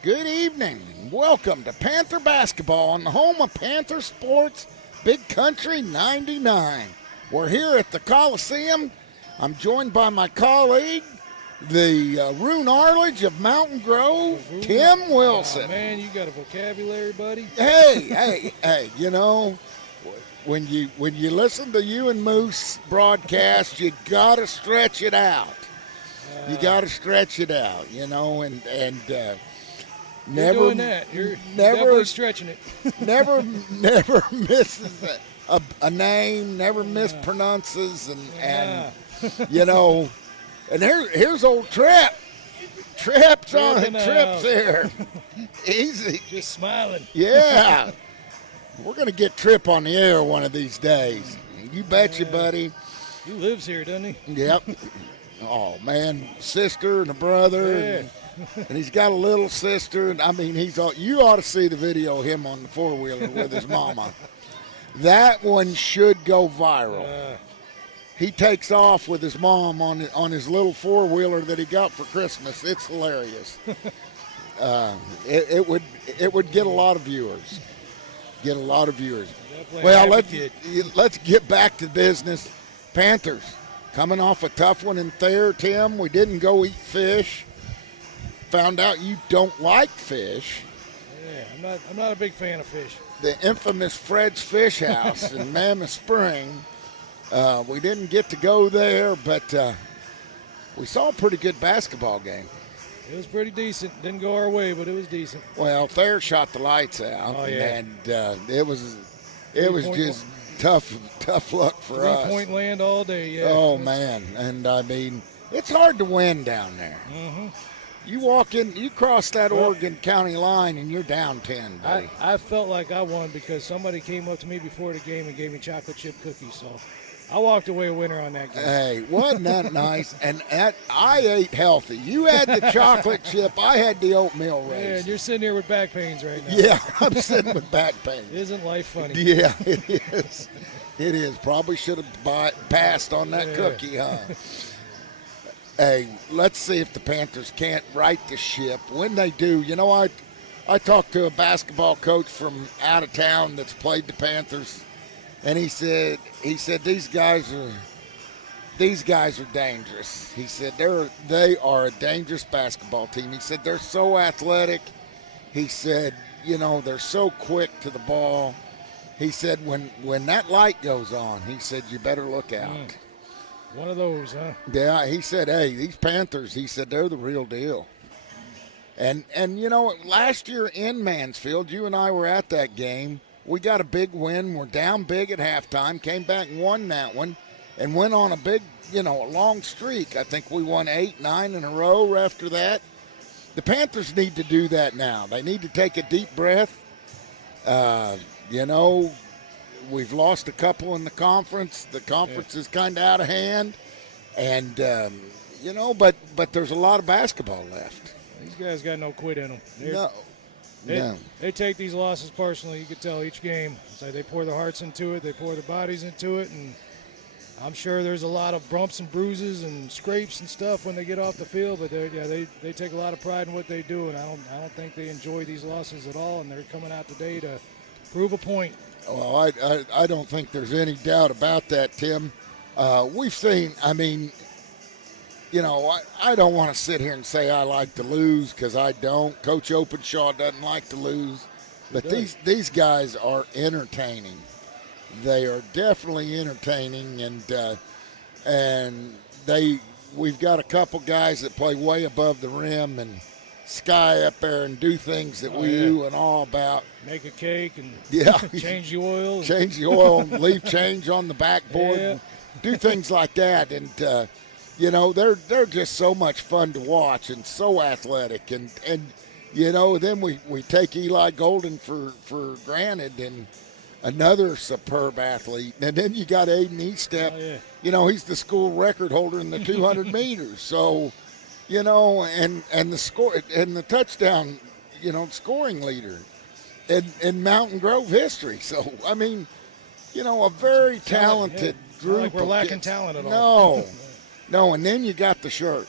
Good evening. Welcome to Panther Basketball on the home of Panther Sports, Big Country 99. We're here at the Coliseum. I'm joined by my colleague, the Rune Arledge of Mountain Grove, Tim Wilson. Oh, man, you got a vocabulary, buddy. Hey, you know, when you listen to you and Moose broadcast, you got to stretch it out. You got to stretch it out, you know, and You're doing that. You're definitely stretching it. never misses a name, never mispronounces, and you know, and here's old Trip. Trip's on it. Trip's here. Easy. Just smiling. Yeah. We're going to get Trip on the air one of these days. You betcha, buddy. He lives here, doesn't he? Yep. Oh, man. Sister and a brother. Yeah. And he's got a little sister. And I mean, you ought to see the video of him on the four-wheeler with his mama. That one should go viral. He takes off with his mom on his little four-wheeler that he got for Christmas. It's hilarious. It would get a lot of viewers. Well, let's get back to business. Panthers coming off a tough one in Thayer, Tim. We didn't go eat fish. Found out you don't like fish. Yeah, I'm not a big fan of fish. The infamous Fred's Fish House in Mammoth Spring. We didn't get to go there, but we saw a pretty good basketball game. It was pretty decent. Didn't go our way, but it was decent. Well, Thayer shot the lights out, and it was just tough luck for us. 3-point land all day. Yeah. Oh man, and I mean it's hard to win down there. Mm-hmm. You walk in, you cross that Oregon County line, and you're down 10, buddy. I felt like I won because somebody came up to me before the game and gave me chocolate chip cookies. So I walked away a winner on that game. Hey, wasn't that nice? And I ate healthy. You had the chocolate chip. I had the oatmeal Yeah, raised. and you're sitting here with back pains right now. Yeah, I'm sitting with back pain. Isn't life funny? Yeah, it is. It is. Probably should have passed on that cookie, huh? Hey, let's see if the Panthers can't right the ship. When they do, you know, I talked to a basketball coach from out of town that's played the Panthers, and he said these guys are dangerous. He said they are a dangerous basketball team. He said they're so athletic. He said, you know, they're so quick to the ball. He said when that light goes on, he said you better look out. One of those, huh? Yeah, he said, hey, these Panthers, he said, they're the real deal. And you know, last year in Mansfield, you and I were at that game. We got a big win. We're down big at halftime, came back and won that one, and went on a big, you know, a long streak. I think we won 8, 9 in a row after that. The Panthers need to do that now. They need to take a deep breath. You know, we've lost a couple in the conference. The conference is kind of out of hand. And, you know, but there's a lot of basketball left. These guys got no quit in them. No. They take these losses personally. You can tell each game. It's like they pour their hearts into it. They pour their bodies into it. And I'm sure there's a lot of bumps and bruises and scrapes and stuff when they get off the field. But they take a lot of pride in what they do. And I don't think they enjoy these losses at all. And they're coming out today to prove a point. Well, I don't think there's any doubt about that, Tim. We've seen, I mean, you know, I don't want to sit here and say I like to lose because I don't. Coach Openshaw doesn't like to lose. But these guys are entertaining. They are definitely entertaining, and we've got a couple guys that play way above the rim and sky up there and do things that we and all about. Make a cake and change the oil. Change the oil, leave change on the backboard, Yeah. do things like that. And, you know, they're just so much fun to watch and so athletic. And you know, then we take Eli Golden for granted and another superb athlete. And then you got Aiden Estep. You know, he's the school record holder in the 200 meters. So, you know, and the score and the touchdown, you know, scoring leader in Mountain Grove history. So, I mean, you know, a very talented group. Like we're lacking talent at all. No, and then you got the shirt.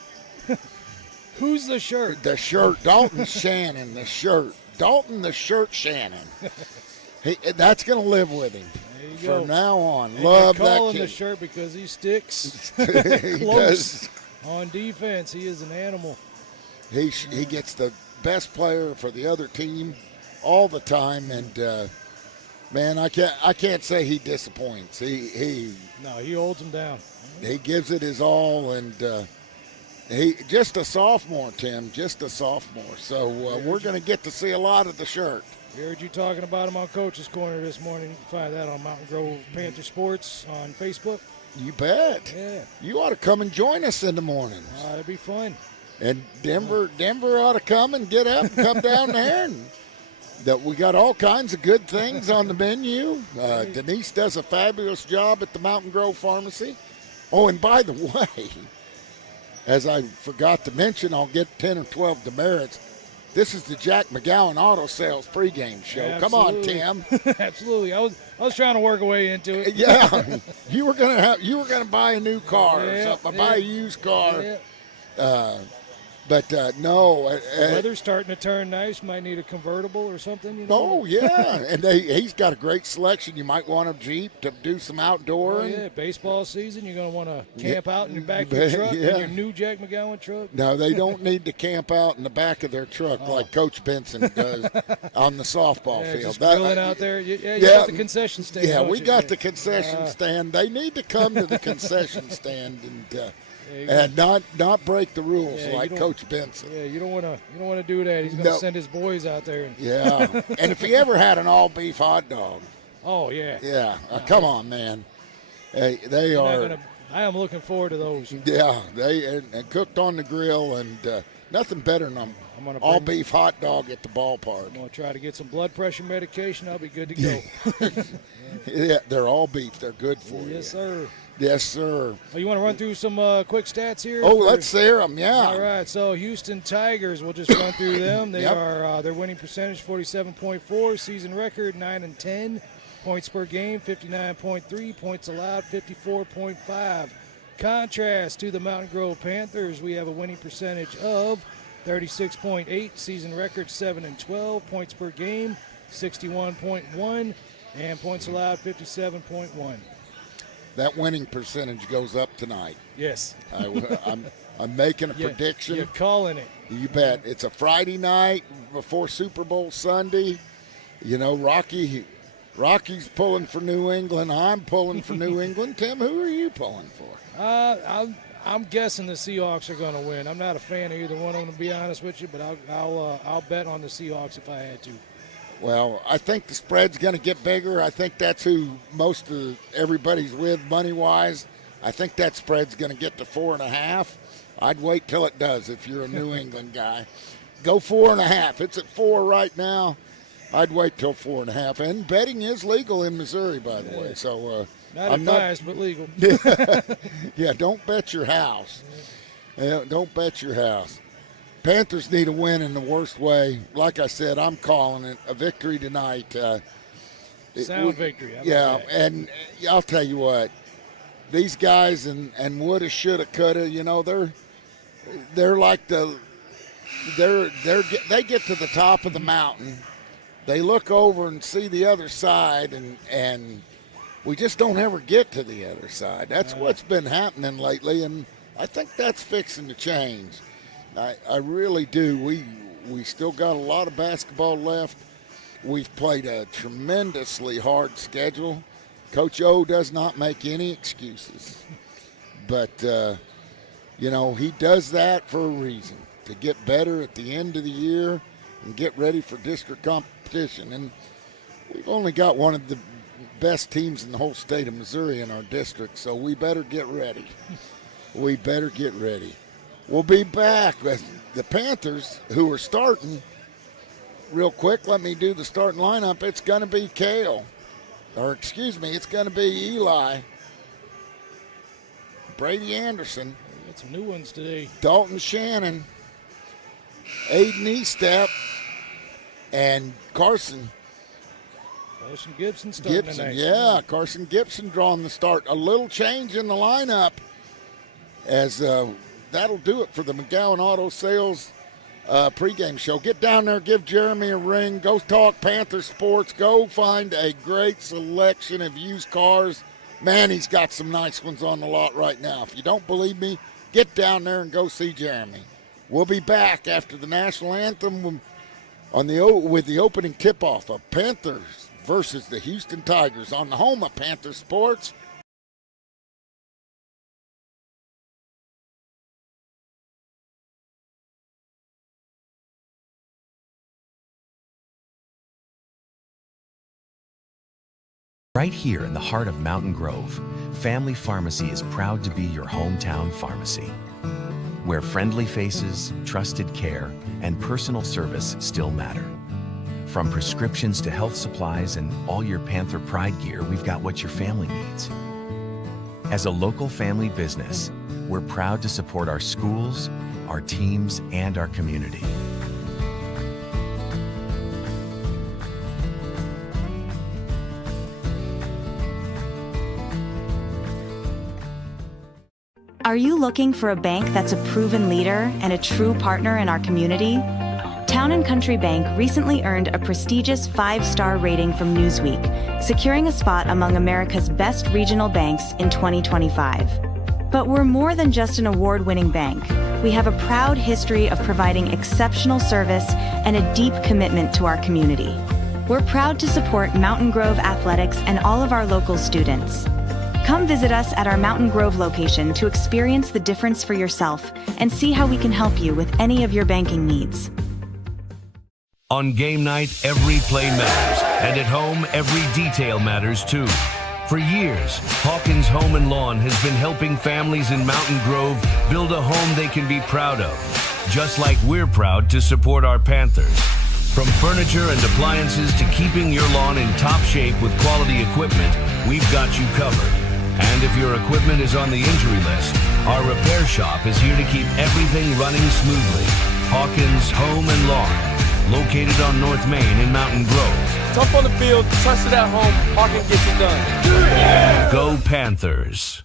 Who's the shirt? The shirt. Dalton Shannon, the shirt. Dalton the shirt Shannon. That's going to live with him from now on. And Love they that call him kid. the shirt because he sticks He close does. on defense. He is an animal. He gets the best player for the other team all the time, and man, I can't say he disappoints. He holds him down. He gives it his all, and he just a sophomore, Tim, just a sophomore. So we're going to get to see a lot of the shirt. We heard you talking about him on Coach's Corner this morning. You can find that on Mountain Grove Panther Sports on Facebook. You bet. Yeah. You ought to come and join us in the mornings. It'd be fun. And Denver ought to come and get up and come down there. And that we got all kinds of good things on the menu. Denise does a fabulous job at the Mountain Grove Pharmacy. Oh, and by the way, as I forgot to mention, I'll get 10 or 12 demerits. This is the Jack McGowan Auto Sales pregame show. Yeah, come on, Tim. Absolutely. I was trying to work a way into it. Yeah, you were gonna buy a new car or something. Buy a used car. Yeah. But no. The weather's starting to turn nice. Might need a convertible or something. You know? Oh, yeah. And he's got a great selection. You might want a Jeep to do some outdooring. Yeah, baseball season. You're going to want to camp out in your back of your truck, in your new Jack McGowan truck. No, they don't need to camp out in the back of their truck like Coach Benson does on the softball field. Just grilling out there. You got the concession stand. Yeah, we got the the concession stand. They need to come to the concession stand and not break the rules like Coach Benson. Yeah, you don't want to do that. He's going to send his boys out there. Yeah, and if he ever had an all beef hot dog. Oh yeah. Yeah, come on, man. Hey, they are. I am looking forward to those. Yeah, they and cooked on the grill, and nothing better than all beef hot dog at the ballpark. I'm going to try to get some blood pressure medication. I'll be good to go. Yeah, they're all beef. They're good for you. Yes, sir. Yes, sir. Oh, you want to run through some quick stats here? Oh, let's hear them, yeah. All right, so Houston Tigers, we'll just run through them. They are their winning percentage, 47.4, season record, 9-10, points per game, 59.3, points allowed, 54.5. Contrast to the Mountain Grove Panthers, we have a winning percentage of 36.8, season record, 7-12, points per game, 61.1, and points allowed, 57.1. That winning percentage goes up tonight. Yes. I'm making a prediction. You're calling it. You bet. It's a Friday night before Super Bowl Sunday. You know, Rocky's pulling for New England. I'm pulling for New England. Tim, who are you pulling for? I'm guessing the Seahawks are going to win. I'm not a fan of either one of them, to be honest with you, but I'll bet on the Seahawks if I had to. Well, I think the spread's going to get bigger. I think that's who most of everybody's with money-wise. I think that spread's going to get to 4.5. I'd wait till it does if you're a New England guy. Go 4.5. It's at 4 right now. I'd wait till 4.5. And betting is legal in Missouri, by the way. So not advised, but legal. Yeah, don't bet your house. Don't bet your house. Panthers need a win in the worst way. Like I said, I'm calling it a victory tonight. Sound victory. And I'll tell you what, these guys and woulda, shoulda, coulda. You know, they're like they get to the top of the mountain. They look over and see the other side, and we just don't ever get to the other side. That's what's been happening lately, and I think that's fixing to change. I really do. We still got a lot of basketball left. We've played a tremendously hard schedule. Coach O does not make any excuses. But, he does that for a reason, to get better at the end of the year and get ready for district competition. And we've only got one of the best teams in the whole state of Missouri in our district, so we better get ready. We better get ready. We'll be back with the Panthers, who are starting. Real quick, let me do the starting lineup. It's going to be it's going to be Eli, Brady Anderson. Got some new ones today. Dalton Shannon, Aiden Estep, and Carson Gibson starting tonight. Yeah, Carson Gibson drawing the start. A little change in the lineup as that'll do it for the McGowan Auto Sales pregame show. Get down there, give Jeremy a ring, go talk Panther sports, go find a great selection of used cars. Man, he's got some nice ones on the lot right now. If you don't believe me, get down there and go see Jeremy. We'll be back after the national anthem with the opening tip-off of Panthers versus the Houston Tigers on the home of Panther Sports. Right here in the heart of Mountain Grove, Family Pharmacy is proud to be your hometown pharmacy, where friendly faces, trusted care, and personal service still matter. From prescriptions to health supplies and all your Panther Pride gear, we've got what your family needs. As a local family business, we're proud to support our schools, our teams, and our community. Are you looking for a bank that's a proven leader and a true partner in our community? Town & Country Bank recently earned a prestigious 5-star rating from Newsweek, securing a spot among America's best regional banks in 2025. But we're more than just an award-winning bank. We have a proud history of providing exceptional service and a deep commitment to our community. We're proud to support Mountain Grove Athletics and all of our local students. Come visit us at our Mountain Grove location to experience the difference for yourself and see how we can help you with any of your banking needs. On game night, every play matters, and at home, every detail matters too. For years, Hawkins Home and Lawn has been helping families in Mountain Grove build a home they can be proud of, just like we're proud to support our Panthers. From furniture and appliances to keeping your lawn in top shape with quality equipment, we've got you covered. And if your equipment is on the injury list, our repair shop is here to keep everything running smoothly. Hawkins Home and Lawn, located on North Main in Mountain Grove. Tough on the field, trusted at home, Hawkins gets it done. Yeah! Go Panthers.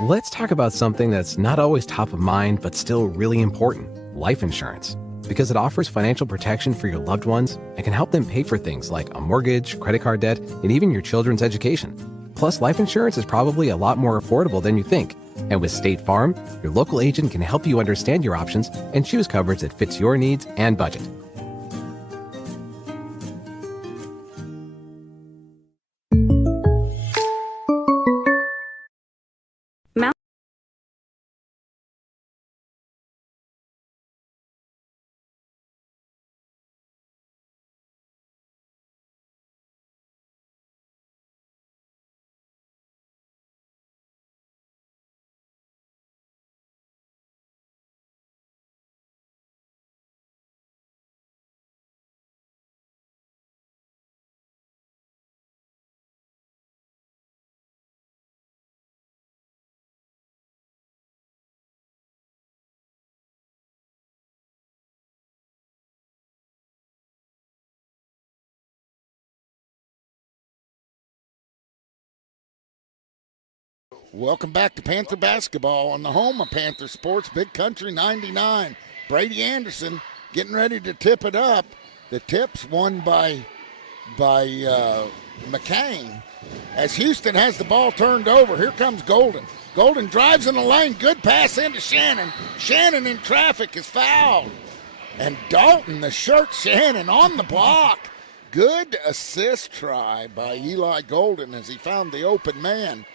Let's talk about something that's not always top of mind, but still really important: life insurance. Because it offers financial protection for your loved ones and can help them pay for things like a mortgage, credit card debt, and even your children's education. Plus, life insurance is probably a lot more affordable than you think. And with State Farm, your local agent can help you understand your options and choose coverage that fits your needs and budget. Welcome back to Panther basketball on the home of Panther Sports, Big Country 99. Brady Anderson getting ready to tip it up. The tip's won by McCain. As Houston has the ball turned over, here comes Golden. Golden drives in the lane, good pass into Shannon. Shannon in traffic is fouled. And Dalton, the shirt Shannon, on the block. Good assist try by Eli Golden as he found the open man.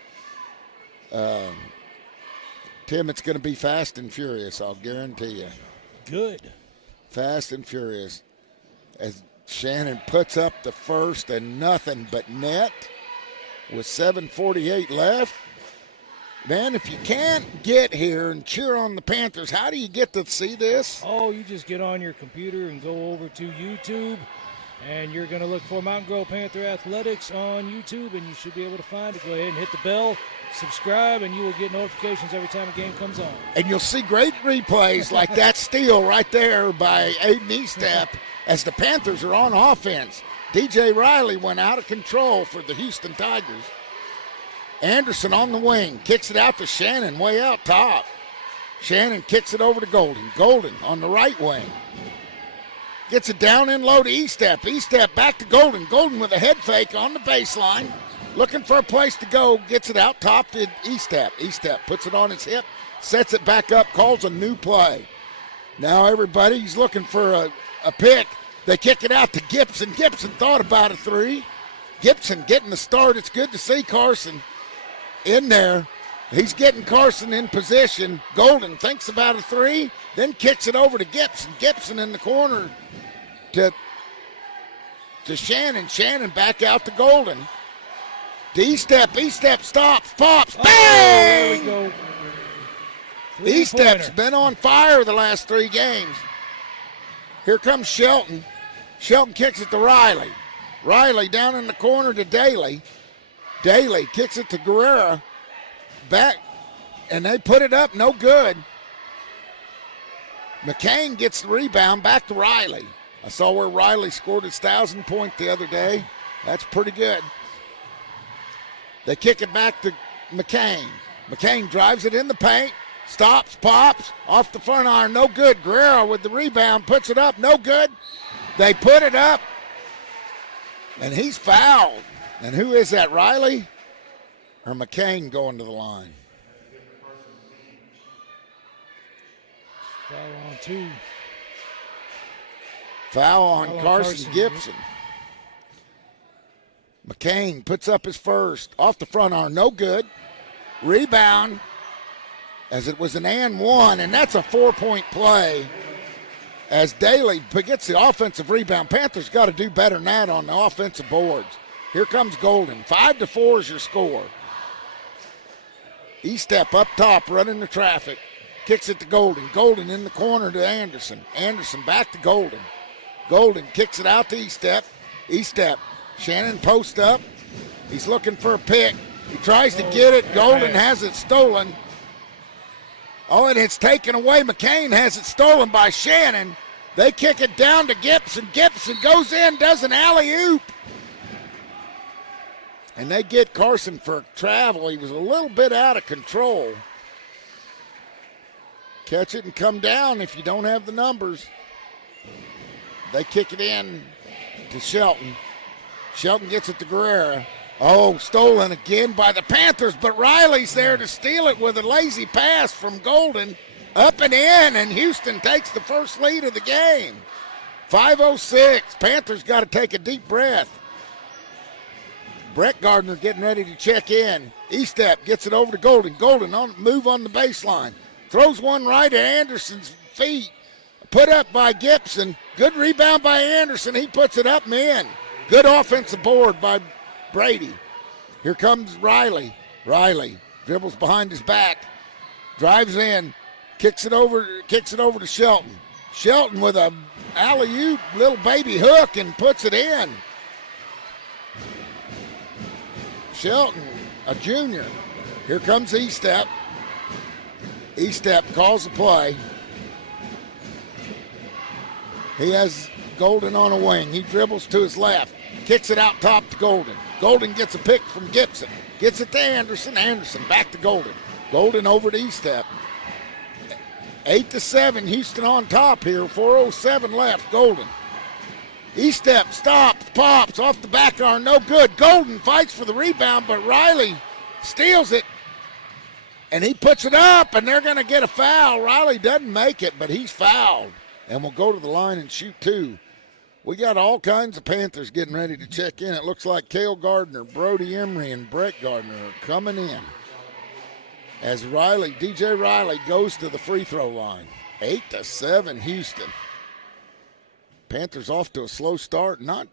Tim, it's going to be fast and furious, I'll guarantee you. Good. Fast and furious. As Shannon puts up the first and nothing but net with 7:48 left. Man, if you can't get here and cheer on the Panthers, how do you get to see this? Oh, you just get on your computer and go over to YouTube, and you're going to look for Mountain Grove Panther Athletics on YouTube, and you should be able to find it. Go ahead and hit the bell, subscribe, and you will get notifications every time a game comes on. And you'll see great replays like that steal right there by Aiden Estep as the Panthers are on offense. DJ Riley went out of control for the Houston Tigers. Anderson on the wing, kicks it out to Shannon, way out top. Shannon kicks it over to Golden. Golden on the right wing. Gets it down in low to E-Step. E-Step back to Golden. Golden with a head fake on the baseline. Looking for a place to go. Gets it out top to E-Step. E-Step puts it on his hip. Sets it back up. Calls a new play. Now everybody's looking for a pick. They kick it out to Gibson. Gibson thought about a three. Gibson getting the start. It's good to see Carson in there. He's getting Carson in position. Golden thinks about a three, then kicks it over to Gibson. Gibson in the corner to Shannon. Shannon back out to Golden. E-Step. E-Step stops, pops, bang! There we go. E-Step's been on fire the last 3 games. Here comes Shelton. Shelton kicks it to Riley. Riley down in the corner to Daly. Daly kicks it to Guerrera. Back, and they put it up, no good. McCain gets the rebound, back to Riley. I saw where Riley scored his 1,000th point the other day. That's pretty good. They kick it back to McCain. McCain drives it in the paint, stops, pops, off the front iron, no good. Guerrero with the rebound, puts it up, no good. They put it up, and he's fouled. And who is that, Riley? Or McCain going to the line? Foul on 2. Foul on Carson Gibson. McCain puts up his first. Off the front arm, no good. Rebound, as it was an and one, and that's a 4-point play. As Daly gets the offensive rebound. Panthers got to do better than that on the offensive boards. Here comes Golden. 5-4 is your score. E-Step up top, running the traffic. Kicks it to Golden. Golden in the corner to Anderson. Anderson back to Golden. Golden kicks it out to E-Step. E-Step. Shannon post up. He's looking for a pick. He tries to get it. Golden has it stolen. Oh, and it's taken away. McCain has it stolen by Shannon. They kick it down to Gibson. Gibson goes in, does an alley-oop. And they get Carson for travel. He was a little bit out of control. Catch it and come down if you don't have the numbers. They kick it in to Shelton. Shelton gets it to Guerrera. Oh, stolen again by the Panthers, but Riley's there to steal it with a lazy pass from Golden. Up and in, and Houston takes the first lead of the game. 5:06. Panthers got to take a deep breath. Brett Gardner getting ready to check in. E-Step gets it over to Golden. Golden on move on the baseline. Throws one right at Anderson's feet. Put up by Gibson. Good rebound by Anderson. He puts it up and in. Good offensive board by Brady. Here comes Riley. Riley dribbles behind his back. Drives in. Kicks it over to Shelton. Shelton with a alley-oop little baby hook and puts it in. Shelton, a junior. Here comes E-Step. E-Step calls the play. He has Golden on a wing. He dribbles to his left. Kicks it out top to Golden. Golden gets a pick from Gibson. Gets it to Anderson. Anderson back to Golden. Golden over to E-Step. 8-7, Houston on top here. 4:07 left. Golden. E-Step stops, pops off the back iron, no good. Golden fights for the rebound, but Riley steals it, and he puts it up, and they're going to get a foul. Riley doesn't make it, but he's fouled, and will go to the line and shoot 2. We got all kinds of Panthers getting ready to check in. It looks like Cale Gardner, Brody Emery, and Brett Gardner are coming in as DJ Riley goes to the free throw line. 8-7 Houston. Panthers off to a slow start, not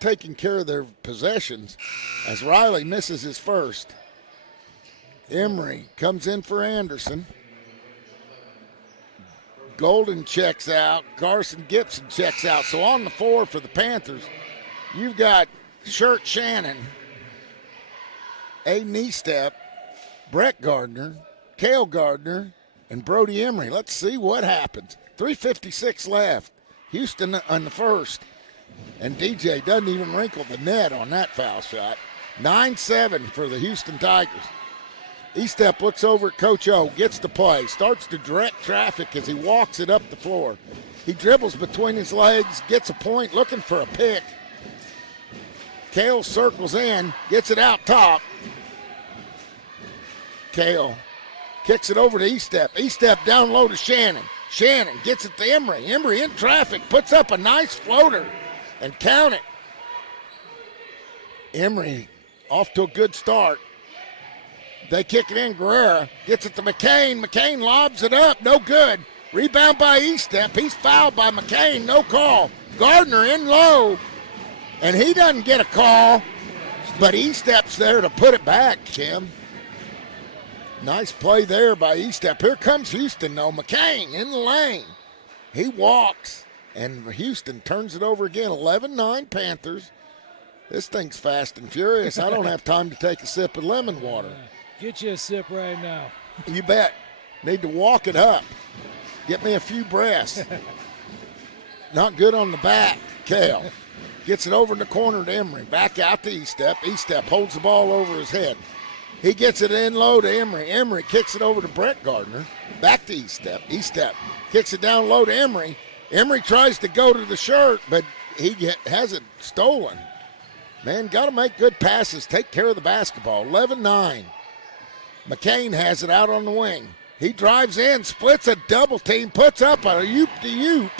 taking care of their possessions as Riley misses his first. Emery comes in for Anderson. Golden checks out. Carson Gibson checks out. So on the floor for the Panthers, you've got Shirt Shannon, Aiden E-Step, Brett Gardner, Cale Gardner, and Brody Emery. Let's see what happens. 3:56 left. Houston on the first. And DJ doesn't even wrinkle the net on that foul shot. 9-7 for the Houston Tigers. Estep looks over at Coach O, gets the play, starts to direct traffic as he walks it up the floor. He dribbles between his legs, gets a point, looking for a pick. Kale circles in, gets it out top. Kale kicks it over to Estep. Estep down low to Shannon. Shannon gets it to Emery. Emery in traffic, puts up a nice floater, and count it. Emery off to a good start. They kick it in. Guerrera gets it to McCain. McCain lobs it up. No good. Rebound by Estep. He's fouled by McCain. No call. Gardner in low. And he doesn't get a call. But Estep's there to put it back, Kim. Nice play there by Estep. Here comes Houston, though. McCain in the lane. He walks. And Houston turns it over again. 11-9 Panthers. This thing's fast and furious. I don't have time to take a sip of lemon water. Get you a sip right now. You bet. Need to walk it up. Get me a few breaths. Not good on the back. Kale gets it over in the corner to Emery. Back out to Estep. Estep holds the ball over his head. He gets it in low to Emery. Emery kicks it over to Brett Gardner. Back to Estep. Estep kicks it down low to Emery. Emery tries to go to the shirt, but he has it stolen. Man, got to make good passes. Take care of the basketball. 11-9. McCain has it out on the wing. He drives in, splits a double team, puts up a yoop-de-yoop,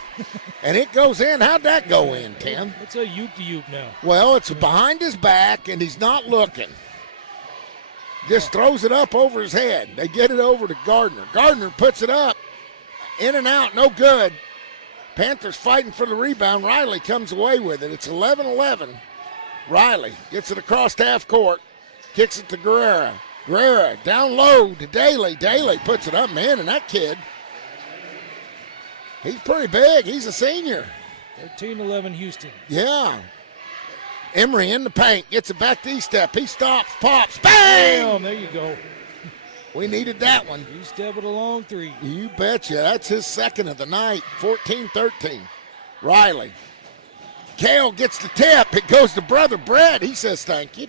and it goes in. How'd that go in, Tim? It's a yoop-de-yoop now. Well, it's behind his back, and he's not looking. Just throws it up over his head. They get it over to Gardner. Gardner puts it up. In and out, no good. Panthers fighting for the rebound. Riley comes away with it. It's 11-11. Riley gets it across half court. Kicks it to Guerrera. Guerrera down low to Daly. Daly puts it up, man, and that kid, he's pretty big. He's a senior. 13-11 Houston. Yeah. Emery in the paint. Gets it back to Estep. He stops, pops, bang! Damn, there you go. We needed that one. Estep with a long three. You betcha. That's his second of the night. 14-13. Riley. Kale gets the tip. It goes to brother Brett. He says thank you.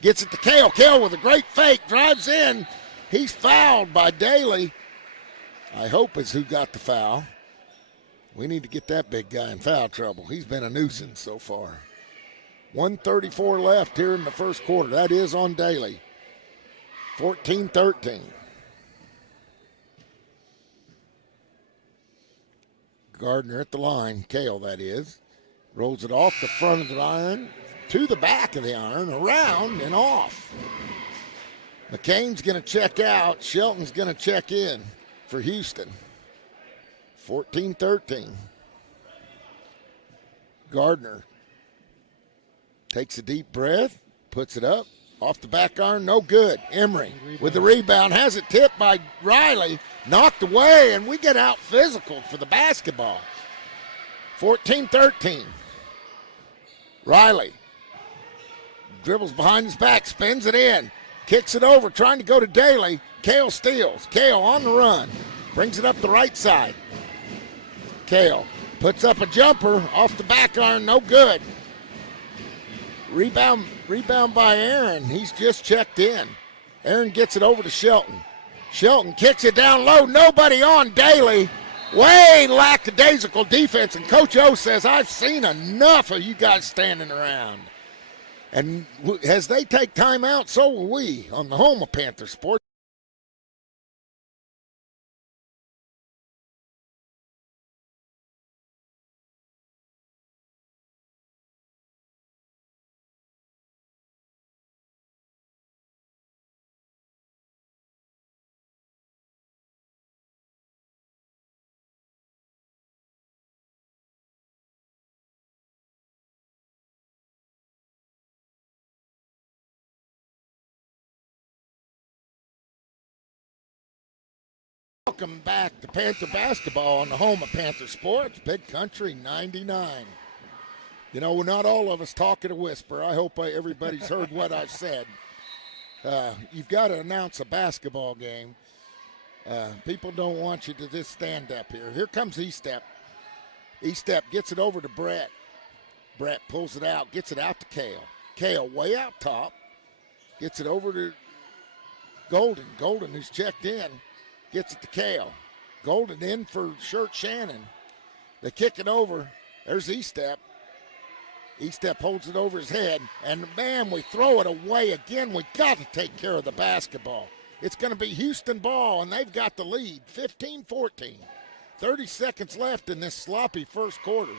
Gets it to Kale. Kale with a great fake. Drives in. He's fouled by Daly. I hope it's who got the foul. We need to get that big guy in foul trouble. He's been a nuisance so far. 1:34 left here in the first quarter. That is on Daly. 14-13. Gardner at the line. Kale, that is. Rolls it off the front of the iron, to the back of the iron, around and off. McCain's going to check out. Shelton's going to check in for Houston. 14-13. Gardner takes a deep breath, puts it up, off the back iron, no good. Emery with the rebound, has it tipped by Riley, knocked away, and we get out physical for the basketball. 14-13. Riley dribbles behind his back, spins it in, kicks it over, trying to go to Daly. Kale steals. Kale on the run, brings it up the right side. Kale puts up a jumper off the back iron, no good. Rebound by Aaron. He's just checked in. Aaron gets it over to Shelton. Shelton kicks it down low. Nobody on Daly. Way lackadaisical defense. And Coach O says, I've seen enough of you guys standing around. And as they take time out, so will we on the home of Panther Sports. Welcome back to Panther Basketball on the home of Panther Sports, Big Country 99. You know, we're not all of us talking a whisper. I hope everybody's heard what I've said. You've got to announce a basketball game. People don't want you to just stand up here. Here comes Estep. Estep gets it over to Brett. Brett pulls it out, gets it out to Kale. Kale way out top. Gets it over to Golden. Golden, who's checked in, gets it to Kale. Golden in for Shirt Shannon. They kick it over. There's E-Step. E-Step holds it over his head. And, man, we throw it away again. We got to take care of the basketball. It's going to be Houston ball, and they've got the lead, 15-14. 30 seconds left in this sloppy first quarter.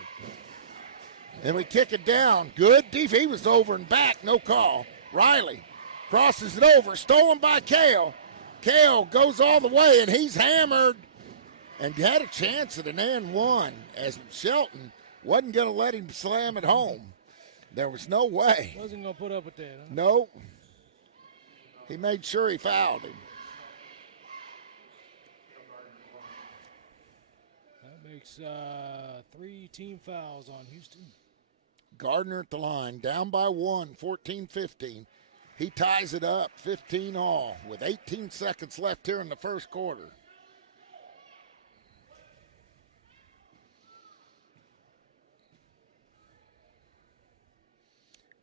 And we kick it down. Good defense. He was over and back. No call. Riley crosses it over. Stolen by Kale. Kale goes all the way, and he's hammered. And had a chance at an and one as Shelton wasn't going to let him slam it home. There was no way. Wasn't going to put up with that, huh? No. He made sure he fouled him. That makes 3 team fouls on Houston. Gardner at the line, down by 1, 14-15. He ties it up, 15 all, with 18 seconds left here in the first quarter.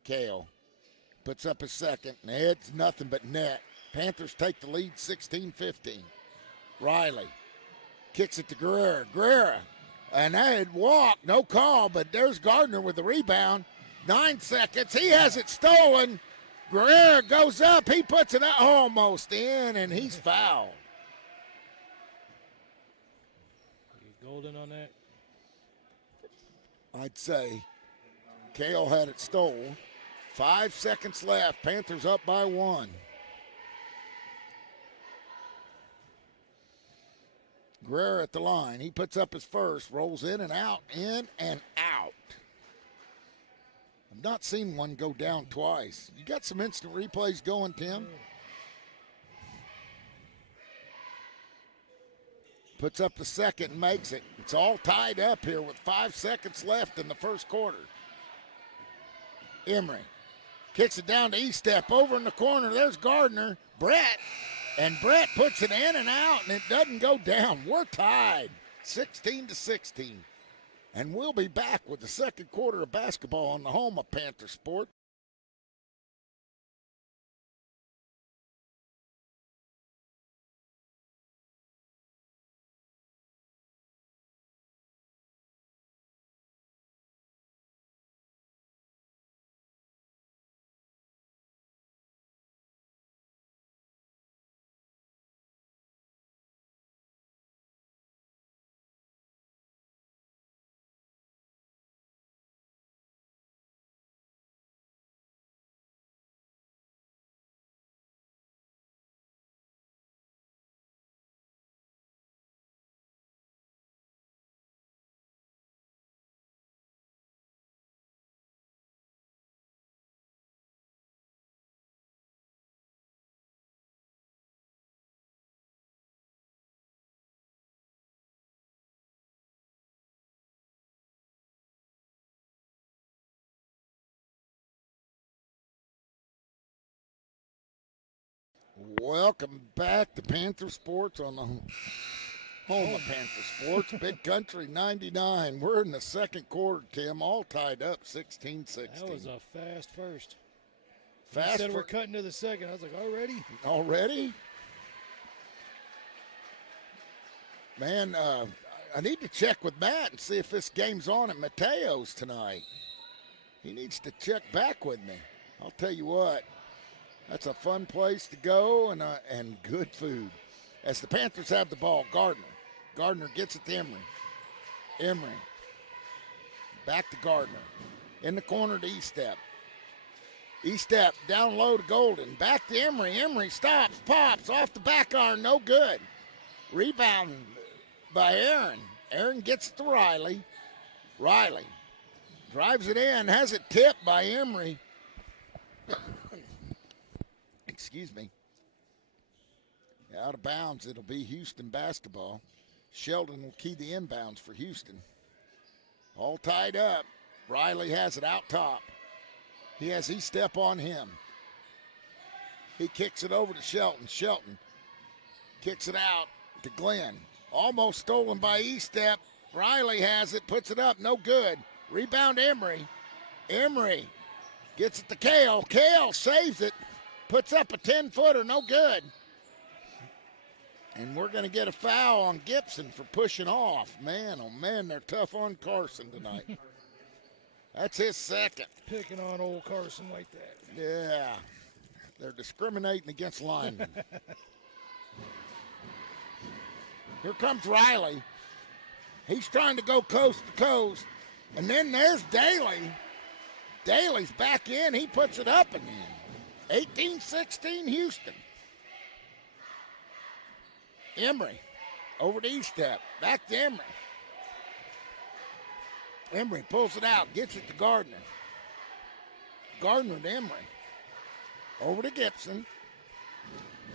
Kale puts up his second, and it's nothing but net. Panthers take the lead 16-15. Riley kicks it to Guerrera. Guerrera, and that had walked, no call, but there's Gardner with the rebound. 9 seconds, he has it stolen. Guerrera goes up, he puts it almost in, and he's fouled. Golden on that. I'd say Kale had it stolen. 5 seconds left. Panthers up by 1. Guerrera at the line. He puts up his first, rolls in and out, in and out. I've not seen one go down twice. You got some instant replays going, Tim? Puts up the second and makes it. It's all tied up here with 5 seconds left in the first quarter. Emery kicks it down to E-Step over in the corner. There's Gardner. Brett. And Brett puts it in and out, and it doesn't go down. We're tied 16-16. And we'll be back with the second quarter of basketball on the home of Panther Sport. Welcome back to Panther Sports on the home of Panther Sports, Big Country 99. We're in the second quarter, Tim, all tied up 16-16. That was a fast first. Fast. You said we're cutting to the second. I was like, already? Already? Man, I need to check with Matt and see if this game's on at Mateo's tonight. He needs to check back with me. I'll tell you what. That's a fun place to go and good food. As the Panthers have the ball, Gardner. Gardner gets it to Emery. Emery. Back to Gardner. In the corner to E-Step. E-Step down low to Golden. Back to Emery. Emery stops, pops, off the back iron, no good. Rebound by Aaron. Aaron gets it to Riley. Riley drives it in, has it tipped by Emery. Excuse me. Out of bounds, it'll be Houston basketball. Sheldon will key the inbounds for Houston. All tied up. Riley has it out top. He has E-Step on him. He kicks it over to Shelton. Shelton kicks it out to Glenn. Almost stolen by E-Step. Riley has it, puts it up, no good. Rebound Emery. Emery Gets it to Kale. Kale saves it. Puts up a 10-footer. No good. And we're going to get a foul on Gibson for pushing off. Man, oh, man, they're tough on Carson tonight. That's his second. Picking on old Carson like that. Yeah. They're discriminating against linemen. Here comes Riley. He's trying to go coast to coast. And then there's Daly. Daly's back in. He puts it up and in. 18-16 Houston. Emery over to E-step. Back to Emery. Emery pulls it out. Gets it to Gardner. Gardner to Emery. Over to Gibson.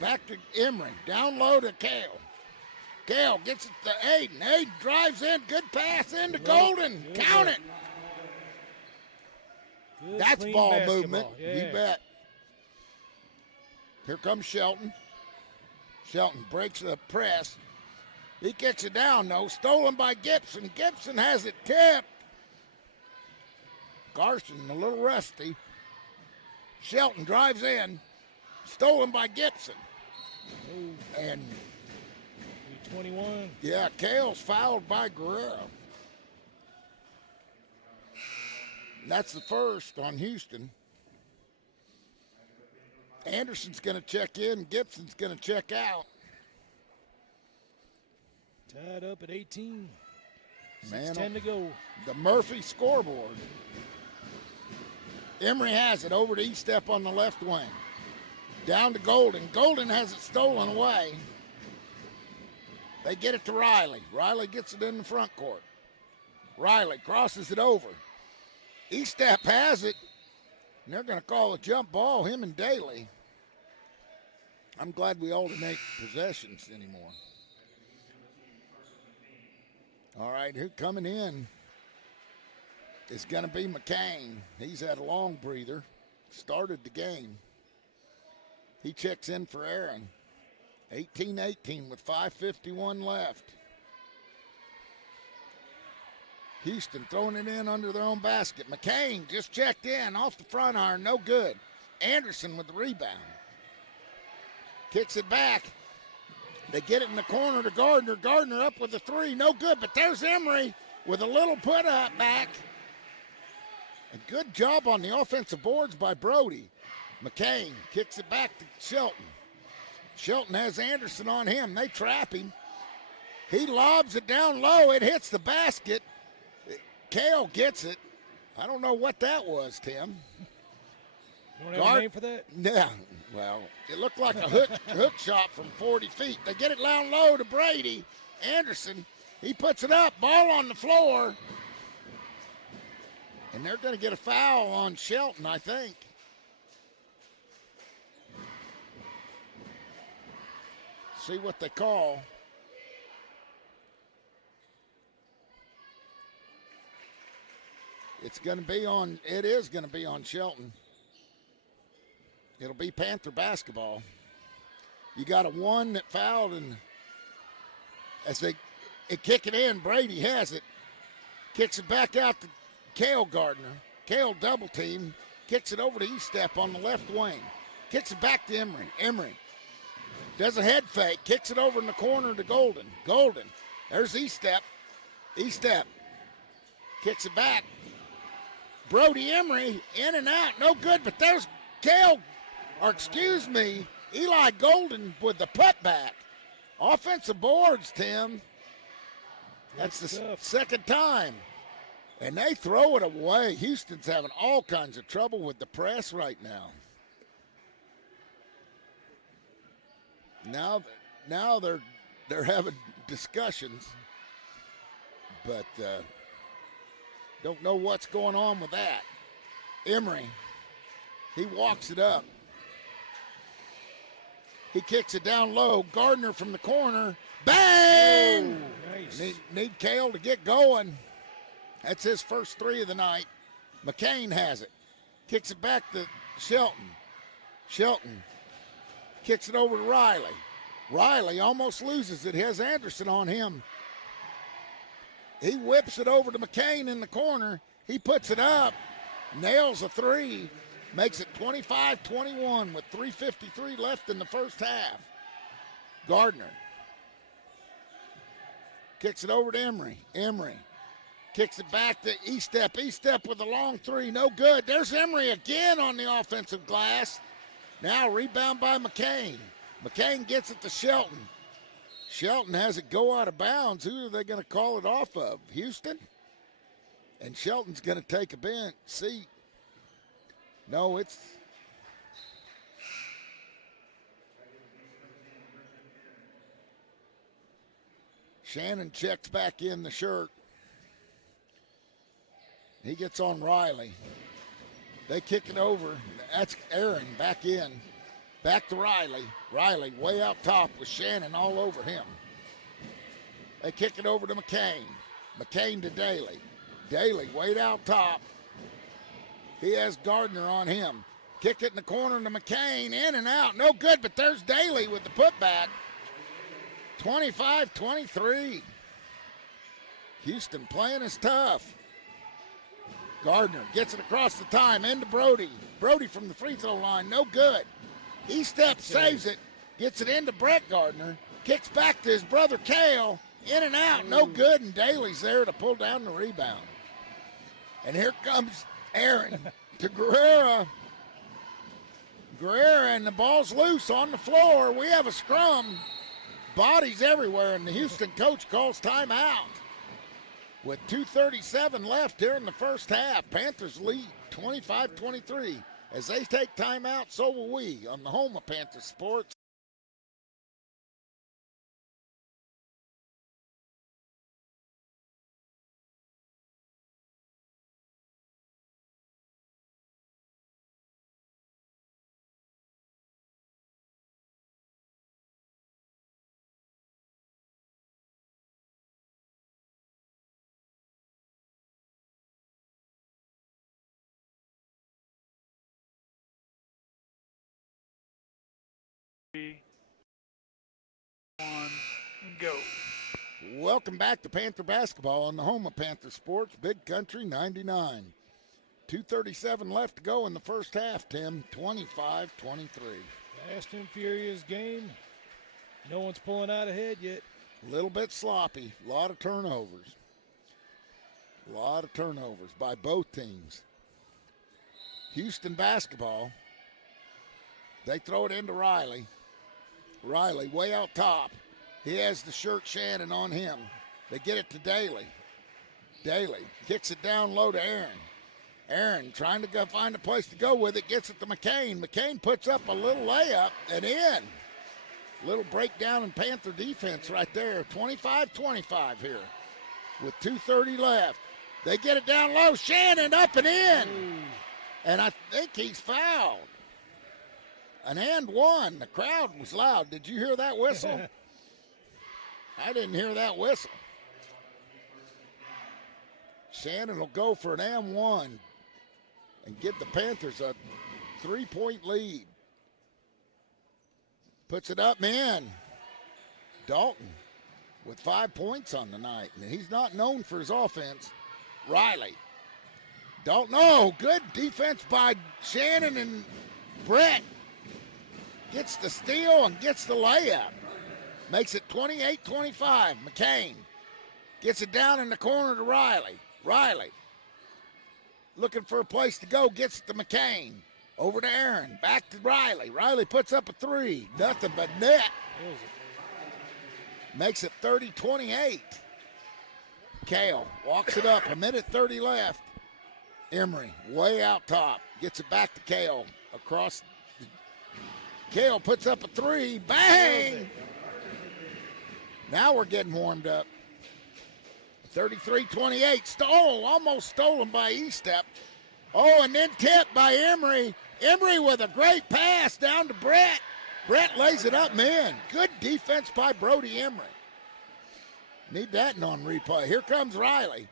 Back to Emery. Down low to Kale. Kale gets it to Aiden. Aiden drives in. Good pass into Golden. Good Count work. it. Good, That's clean ball basketball. movement. Yeah. You bet. Here comes Shelton. Shelton breaks the press. He kicks it down, though. Stolen by Gibson. Gibson has it tipped. Carson a little rusty. Shelton drives in. Stolen by Gibson. Oh, And, 21. yeah, Kale's fouled by Guerrero. And that's the first on Houston. Anderson's going to check in. Gibson's going to check out. Tied up at 18. Man, 6:10 to go. The Murphy scoreboard. Emery has it over to E-step on the left wing. Down to Golden. Golden has it stolen away. They get it to Riley. Riley gets it in the front court. Riley crosses it over. E-step has it. And they're going to call a jump ball, him and Daly. I'm glad we alternate possessions anymore. All right, who coming in is going to be McCain. He's had a long breather. Started the game. He checks in for Aaron. 18-18 with 5:51 left. Houston throwing it in under their own basket. McCain just checked in off the front iron. No good. Anderson with the rebound. Kicks it back. They get it in the corner to Gardner. Gardner up with the three. No good, but there's Emery with a little put-up back. A good job on the offensive boards by Brody. McCain kicks it back to Shelton. Shelton has Anderson on him. They trap him. He lobs it down low. It hits the basket. Kale gets it. I don't know what that was, Tim. You want to have a name for that? Yeah, well, it looked like a hook shot from 40 feet. They get it down low to Brady. Anderson, he puts it up. Ball on the floor. And they're going to get a foul on Shelton, I think. See what they call. It is going to be on Shelton. It'll be Panther basketball. You got a one that fouled, and as they kick it in, Brady has it. Kicks it back out to Cale Gardner. Cale double team. Kicks it over to E-step on the left wing. Kicks it back to Emery. Emery does a head fake. Kicks it over in the corner to Golden. Golden. There's E-step. E-step. Kicks it back. Brody Emery in and out. No good, but there's Eli Golden with the putback. Offensive boards, Tim. That's the second time. And they throw it away. Houston's having all kinds of trouble with the press right now. Now they're having discussions, but don't know what's going on with that. Emery, he walks it up. He kicks it down low. Gardner from the corner. Bang! Oh, nice. Need Cale to get going. That's his first three of the night. McCain has it. Kicks it back to Shelton. Shelton kicks it over to Riley. Riley almost loses it. He has Anderson on him. He whips it over to McCain in the corner. He puts it up. Nails a three. Makes it 25-21 with 3:53 left in the first half. Gardner kicks it over to Emery. Emery kicks it back to Estep. Estep with a long three. No good. There's Emery again on the offensive glass. Now rebound by McCain. McCain gets it to Shelton. Shelton has it go out of bounds. Who are they going to call it off of? Houston? And Shelton's going to take a bench seat. No, it's Shannon checks back in the shirt. He gets on Riley. They kick it over. That's Aaron back in. Back to Riley. Riley way out top with Shannon all over him. They kick it over to McCain. McCain to Daly. Daly way out top. He has Gardner on him. Kick it in the corner to McCain. In and out. No good, but there's Daly with the putback. 25-23. Houston playing is tough. Gardner gets it across the time. Into Brody. Brody from the free throw line. No good. Estep saves it. Gets it into Brett Gardner. Kicks back to his brother Cale. In and out. No good. And Daly's there to pull down the rebound. And here comes Aaron to Guerrera. Guerrera, and the ball's loose on the floor. We have a scrum. Bodies everywhere, and the Houston coach calls timeout. With 2:37 left here in the first half, Panthers lead 25-23. As they take timeout, so will we on the home of Panther Sports. Go. Welcome back to Panther Basketball on the home of Panther Sports, Big Country 99. 2:37 left to go in the first half, Tim. 25-23. Fast and furious game. No one's pulling out ahead yet. A little bit sloppy. A lot of turnovers. A lot of turnovers by both teams. Houston basketball. They throw it into Riley. Riley way out top. He has the shirt Shannon on him. They get it to Daly. Daly kicks it down low to Aaron. Aaron trying to go find a place to go with it. Gets it to McCain. McCain puts up a little layup and in. Little breakdown in Panther defense right there. 25-25 here with 2:30 left. They get it down low. Shannon up and in. And I think he's fouled. An and one. The crowd was loud. Did you hear that whistle? I didn't hear that whistle. Shannon will go for an and one and give the Panthers a 3-point lead. Puts it up, man. Dalton with 5 points on the night, and he's not known for his offense. Riley. Dalton, oh, good defense by Shannon, and Brett gets the steal and gets the layup. Makes it 28-25. McCain gets it down in the corner to Riley. Riley looking for a place to go, gets it to McCain. Over to Aaron, back to Riley. Riley puts up a three. Nothing but net. Makes it 30-28. Cale walks it up. 1:30 left. Emery way out top. Gets it back to Cale. Across. Cale puts up a three. Bang! Now we're getting warmed up. 33-28. Almost stolen by Estep. Oh, and then tipped by Emery. Emery with a great pass down to Brett. Brett lays it up, man. Good defense by Brody Emery. Need that on replay. Here comes Riley.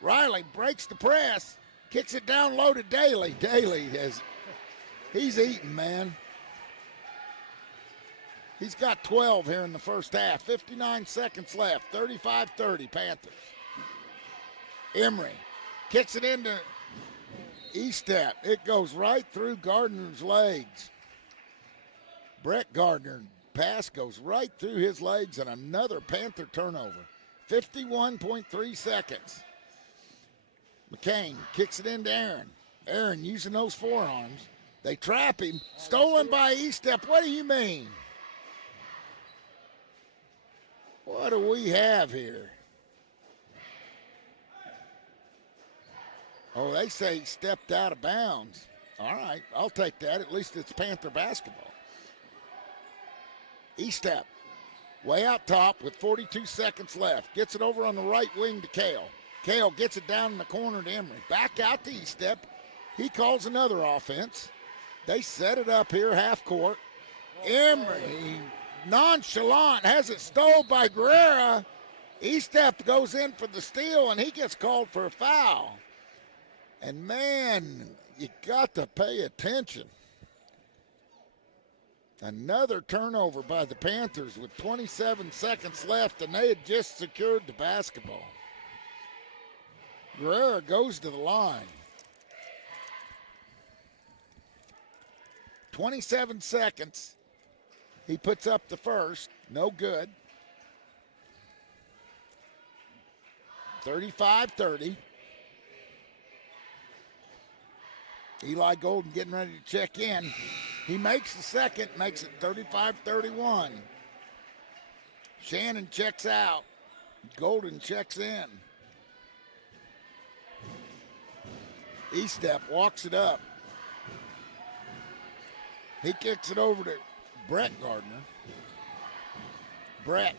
Riley breaks the press. Kicks it down low to Daly. Daly he's eating, man. He's got 12 here in the first half. 59 seconds left. 35-30 Panthers. Emery kicks it into E-step. It goes right through Gardner's legs. Brett Gardner pass goes right through his legs, and another Panther turnover. 51.3 seconds. McCain kicks it into Aaron. Aaron using those forearms. They trap him. Stolen by E-step. What do you mean? What do we have here? Oh, they say he stepped out of bounds. All right, I'll take that. At least it's Panther basketball. E-step, way out top with 42 seconds left. Gets it over on the right wing to Kale. Kale gets it down in the corner to Emery. Back out to E-step. He calls another offense. They set it up here, half court. Emery, nonchalant, has it stole by Guerrera. E-step goes in for the steal, and he gets called for a foul. And, man, you got to pay attention. Another turnover by the Panthers with 27 seconds left, and they had just secured the basketball. Guerrera goes to the line. 27 seconds. He puts up the first. No good. 35-30. Eli Golden getting ready to check in. He makes the second, makes it 35-31. Shannon checks out. Golden checks in. E-step walks it up. He kicks it over to Brett Gardner. Brett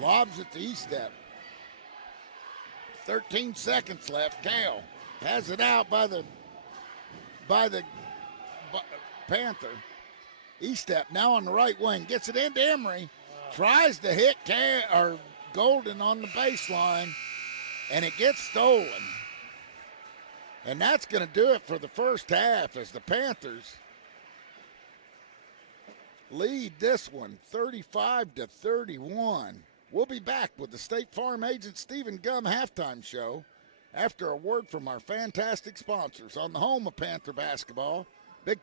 lobs it to E-step. 13 seconds left. Kale has it out by the Panther. E-step now on the right wing. Gets it into Emery. Tries to hit Golden on the baseline, and it gets stolen. And that's going to do it for the first half as the Panthers lead this one 35-31. We'll be back with the State Farm Agent Stephen Gum halftime show after a word from our fantastic sponsors on the home of Panther basketball. Big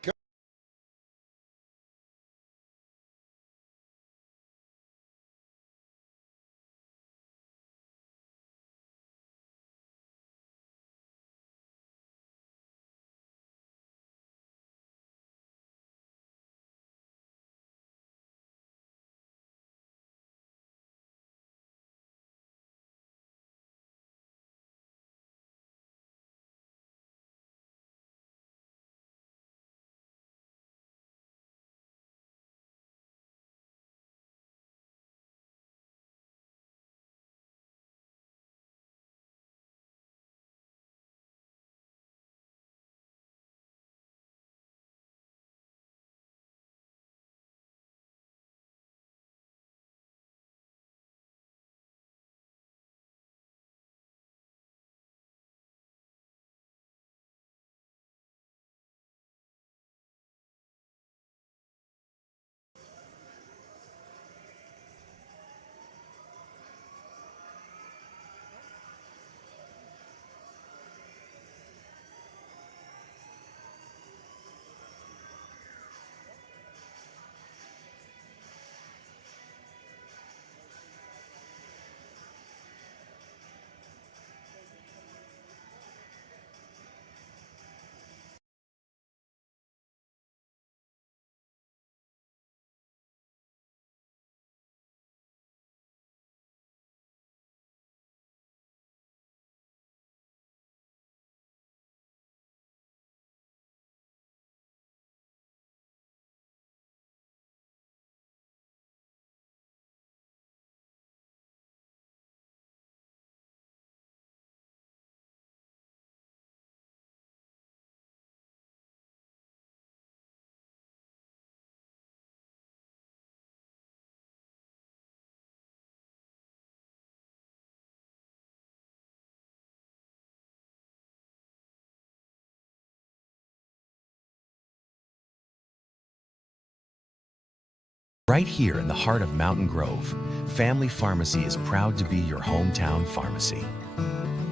Right here in the heart of Mountain Grove, Family Pharmacy is proud to be your hometown pharmacy.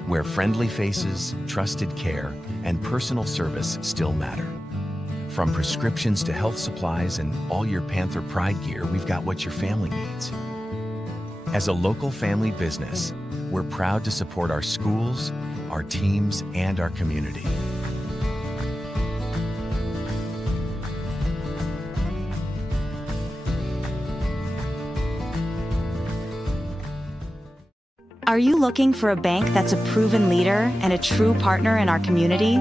where friendly faces, trusted care, and personal service still matter. From prescriptions to health supplies and all your Panther Pride gear, we've got what your family needs. As a local family business, we're proud to support our schools, our teams, and our community. Are you looking for a bank that's a proven leader and a true partner in our community?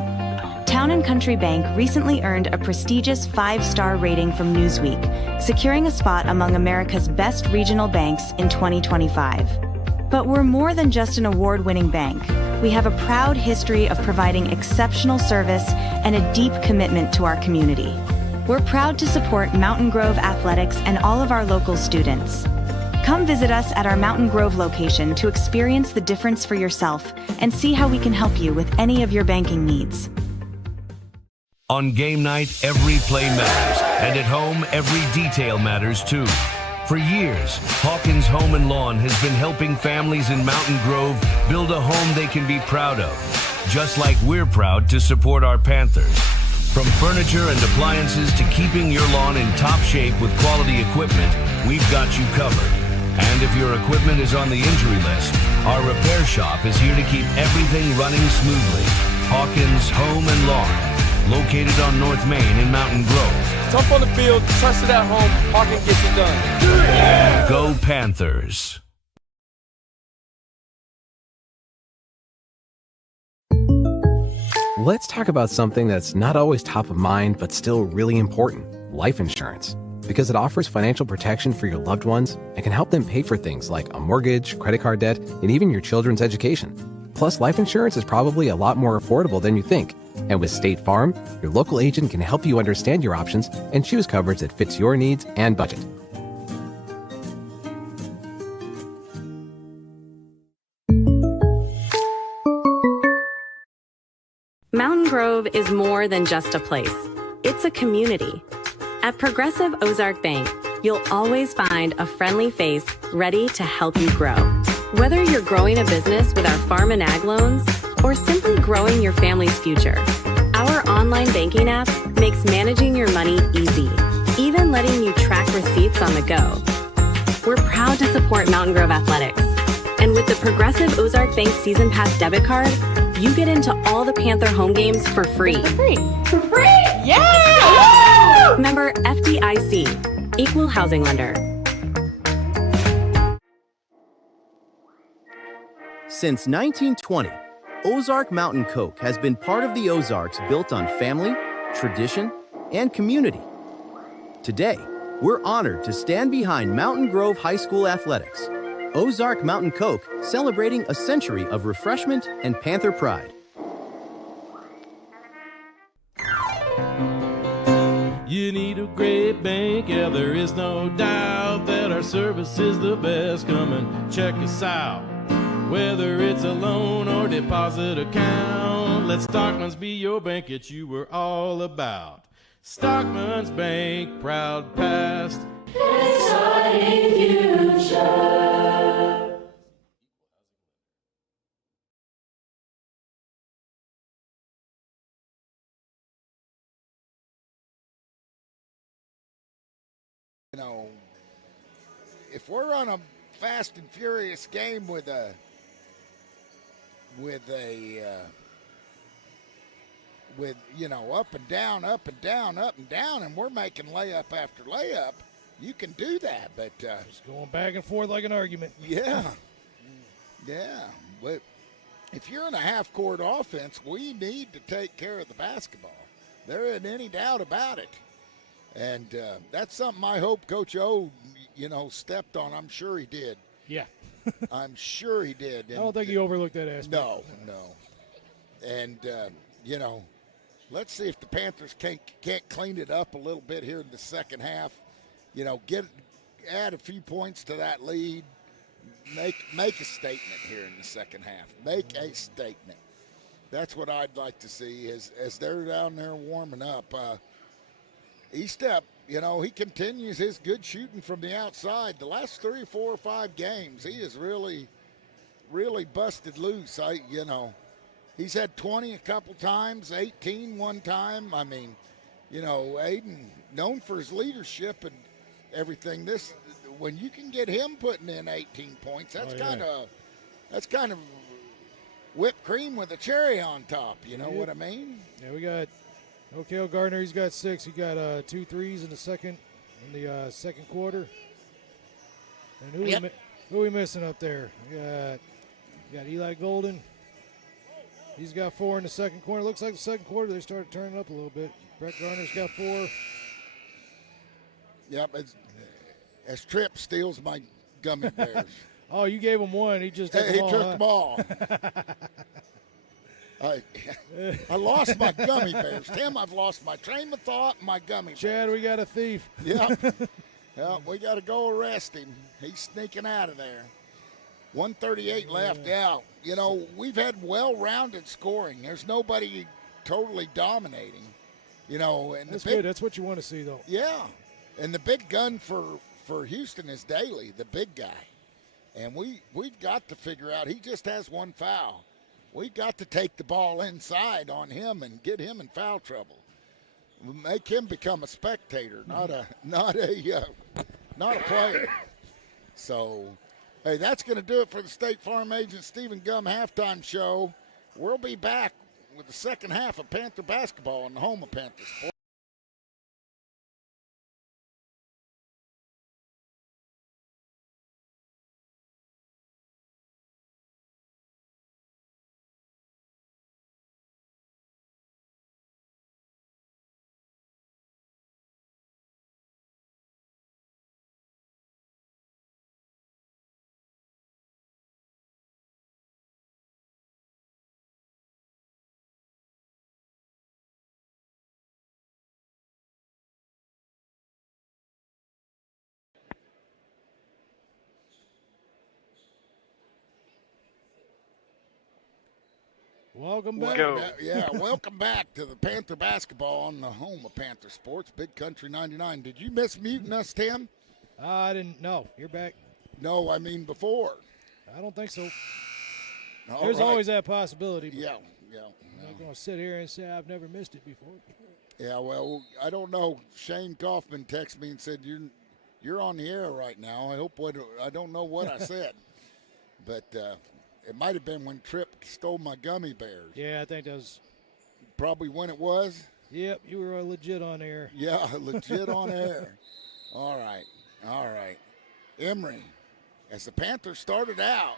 Town & Country Bank recently earned a prestigious 5-star rating from Newsweek, securing a spot among America's best regional banks in 2025. But we're more than just an award-winning bank. We have a proud history of providing exceptional service and a deep commitment to our community. We're proud to support Mountain Grove athletics and all of our local students. Come visit us at our Mountain Grove location to experience the difference for yourself and see how we can help you with any of your banking needs. On game night, every play matters, and at home, every detail matters too. For years, Hawkins Home and Lawn has been helping families in Mountain Grove build a home they can be proud of, just like we're proud to support our Panthers. From furniture and appliances to keeping your lawn in top shape with quality equipment, we've got you covered. And if your equipment is on the injury list, our repair shop is here to keep everything running smoothly. Hawkins Home and Lawn, located on North Main in Mountain Grove. Tough on the field, trusted at home, Hawkins gets it done. Go Panthers. Let's talk about something that's not always top of mind, but still really important: life insurance. Because it offers financial protection for your loved ones and can help them pay for things like a mortgage, credit card debt, and even your children's education. Plus, life insurance is probably a lot more affordable than you think. And with State Farm, your local agent can help you understand your options and choose coverage that fits your needs and budget. Mountain Grove is more than just a place. It's a community. At Progressive Ozark Bank, you'll always find a friendly face ready to help you grow. Whether you're growing a business with our farm and ag loans or simply growing your family's future, our online banking app makes managing your money easy, even letting you track receipts on the go. We're proud to support Mountain Grove Athletics. And with the Progressive Ozark Bank Season Pass debit card, you get into all the Panther home games for free. For free? Yeah! Member FDIC, Equal Housing Lender. Since 1920, Ozark Mountain Coke has been part of the Ozarks built on family, tradition, and community. Today, we're honored to stand behind Mountain Grove High School athletics. Ozark Mountain Coke, celebrating a century of refreshment and Panther pride. You need a great bank, yeah, there is no doubt that our service is the best. Come and check us out. Whether it's a loan or deposit account, let Stockman's be your bank that you were all about. Stockman's Bank, proud past, exciting future. You know, if we're on a fast and furious game with you know, up and down, up and down, up and down, and we're making layup after layup, you can do that. But just going back and forth like an argument. Yeah, yeah. But if you're in a half-court offense, we need to take care of the basketball. There isn't any doubt about it. And that's something I hope Coach O, you know, stepped on. I'm sure he did. Yeah. I'm sure he did. And I don't think he overlooked that aspect. No. And, you know, let's see if the Panthers can't clean it up a little bit here in the second half. You know, add a few points to that lead. Make a statement here in the second half. Make a statement. That's what I'd like to see as they're down there warming up. Estep, you know, he continues his good shooting from the outside. The last 3, 4, or 5 games, he has really really busted loose. He's had 20 a couple times, 18 one time. I mean, Aiden, known for his leadership and everything. When you can get him putting in 18 points, that's kind of whipped cream with a cherry on top. You know what I mean? Yeah, we got O'Kale Gardner. He's got 6. He got 2 threes in the second quarter. And who we missing up there? We got Eli Golden. He's got 4 in the second quarter. Looks like the second quarter they started turning up a little bit. Brett Garner's got 4. Yep, as Tripp steals my gummy bears. Oh, you gave him 1. He just took them all. He took them all. I lost my gummy bears. Tim, I've lost my train of thought and my gummy bears. Chad, we got a thief. Yeah, we got to go arrest him. He's sneaking out of there. 138 left. Yeah, we've had well-rounded scoring. There's nobody totally dominating. And that's good. That's what you want to see, though. Yeah, and the big gun for Houston is Daly, the big guy. And we've got to figure out, he just has 1 foul. We've got to take the ball inside on him and get him in foul trouble. Make him become a spectator, not a player. So, hey, that's going to do it for the State Farm Agent Stephen Gum halftime show. We'll be back with the second half of Panther basketball on the home of Panther Sports. Welcome back. Welcome back to the Panther basketball on the home of Panther Sports, Big Country 99. Did you miss muting us, Tim? I didn't know. You're back. No, I mean before. I don't think so. There's always that possibility. Yeah. I'm not going to sit here and say I've never missed it before. Yeah, well, I don't know. Shane Kaufman texted me and said you're on the air right now. I don't know what I said, but it might have been when Tripp stole my gummy bears. Yeah, I think that was probably when it was. Yep, you were legit on air. Yeah, legit on air. All right. Emory, as the Panthers started out,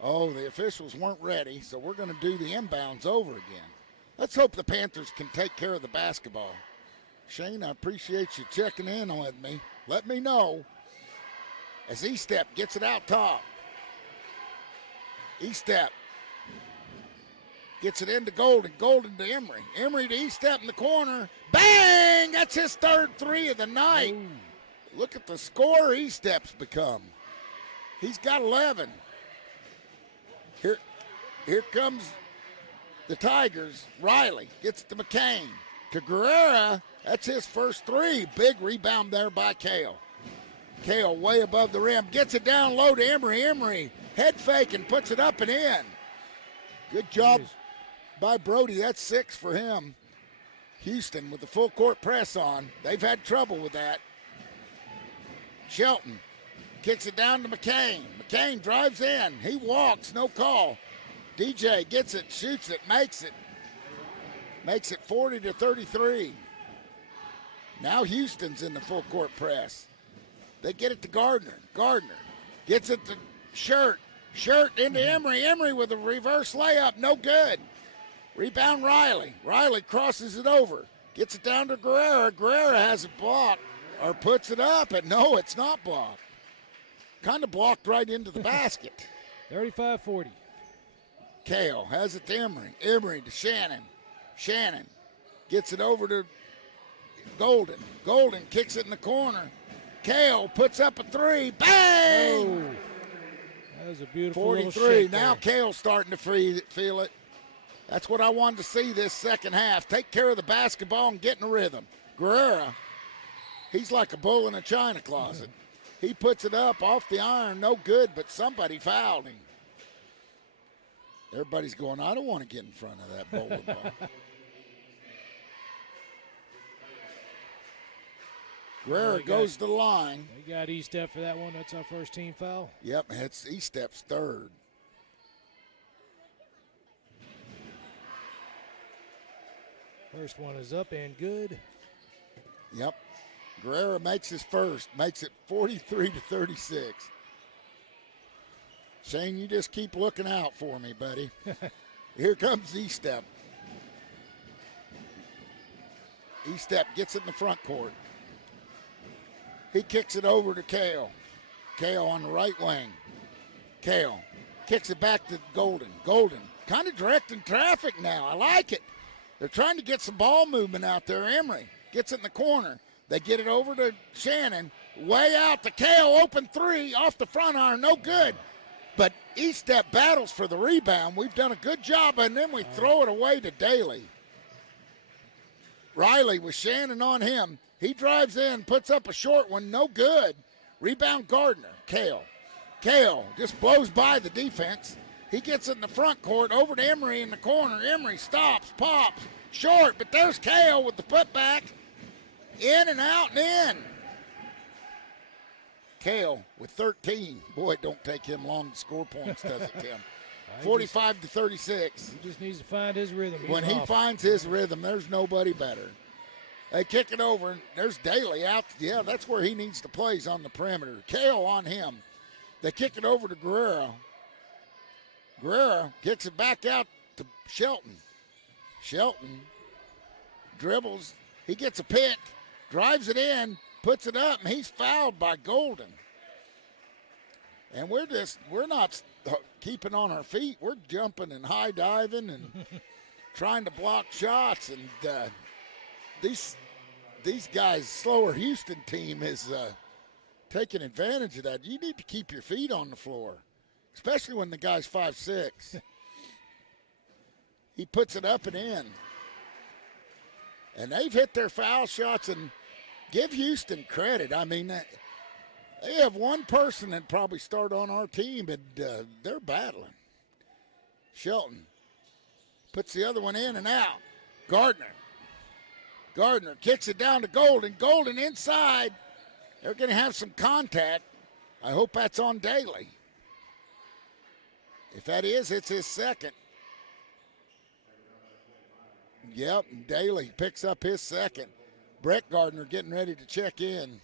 the officials weren't ready, so we're going to do the inbounds over again. Let's hope the Panthers can take care of the basketball. Shane, I appreciate you checking in with me. Let me know as E-Step gets it out top. E-Step gets it into Golden. Golden to Emory. Emory to E-Step in the corner. Bang! That's his third 3 of the night. Ooh. Look at the score E-Step's become. He's got 11. Here comes the Tigers. Riley gets it to McCain. To Guerrera. That's his first 3. Big rebound there by Kale. Kale way above the rim. Gets it down low to Emory. Emory head fake and puts it up and in. Good job by Brody. That's 6 for him. Houston with the full court press on. They've had trouble with that. Shelton kicks it down to McCain. McCain drives in. He walks, no call. DJ gets it, shoots it, makes it. Makes it 40-33. Now Houston's in the full court press. They get it to Gardner. Gardner gets it to Shirt. Shirt into Emory. Emory with a reverse layup. No good. Rebound Riley. Riley crosses it over. Gets it down to Guerrera. Guerrera has it blocked or puts it up, and no, it's not blocked. Kind of blocked right into the basket. 35-40. Kale has it to Emory. Emory to Shannon. Shannon gets it over to Golden. Golden kicks it in the corner. Kale puts up a 3. Bang! Oh, that was a beautiful 43. Now Kale's starting to feel it. That's what I wanted to see this second half. Take care of the basketball and get in a rhythm. Guerrera, he's like a bull in a china closet. He puts it up off the iron. No good, but somebody fouled him. Everybody's going, I don't want to get in front of that bowling ball. Guerrero goes to the line. We got E-step for that one. That's our first team foul. Yep, it's E-step's third. First one is up and good. Yep. Guerrero makes his first, makes it 43-36. Shane, you just keep looking out for me, buddy. Here comes E-step. E-step gets it in the front court. He kicks it over to Kale. Kale on the right wing. Kale kicks it back to Golden. Golden kind of directing traffic now. I like it. They're trying to get some ball movement out there. Emery gets it in the corner. They get it over to Shannon. Way out to Kale. Open three off the front iron. No good. But E-step battles for the rebound. We've done a good job, and then we throw it away to Daly. Riley with Shannon on him. He drives in, puts up a short one, no good. Rebound Gardner, Kale. Kale just blows by the defense. He gets it in the front court, over to Emery in the corner. Emery stops, pops, short, but there's Kale with the putback. In and out and in. Kale with 13. Boy, it don't take him long to score points, does it, Tim? 45-36. He just needs to find his rhythm. When he finds his rhythm, there's nobody better. They kick it over. There's Daly out. Yeah, that's where he needs to play. He's on the perimeter. Kale on him. They kick it over to Guerrero. Guerrero kicks it back out to Shelton. Shelton dribbles. He gets a pick, drives it in, puts it up, and he's fouled by Golden. And we're not keeping on our feet. We're jumping and high diving and trying to block shots. And these guys, slower Houston team is taking advantage of that. You need to keep your feet on the floor, especially when the guy's 5'6". He puts it up and in. And they've hit their foul shots, and give Houston credit. I mean, they have one person that probably start on our team, and they're battling. Shelton puts the other one in and out. Gardner kicks it down to Golden. Golden inside. They're going to have some contact. I hope that's on Daly. If that is, it's his second. Yep, Daly picks up his second. Brett Gardner getting ready to check in.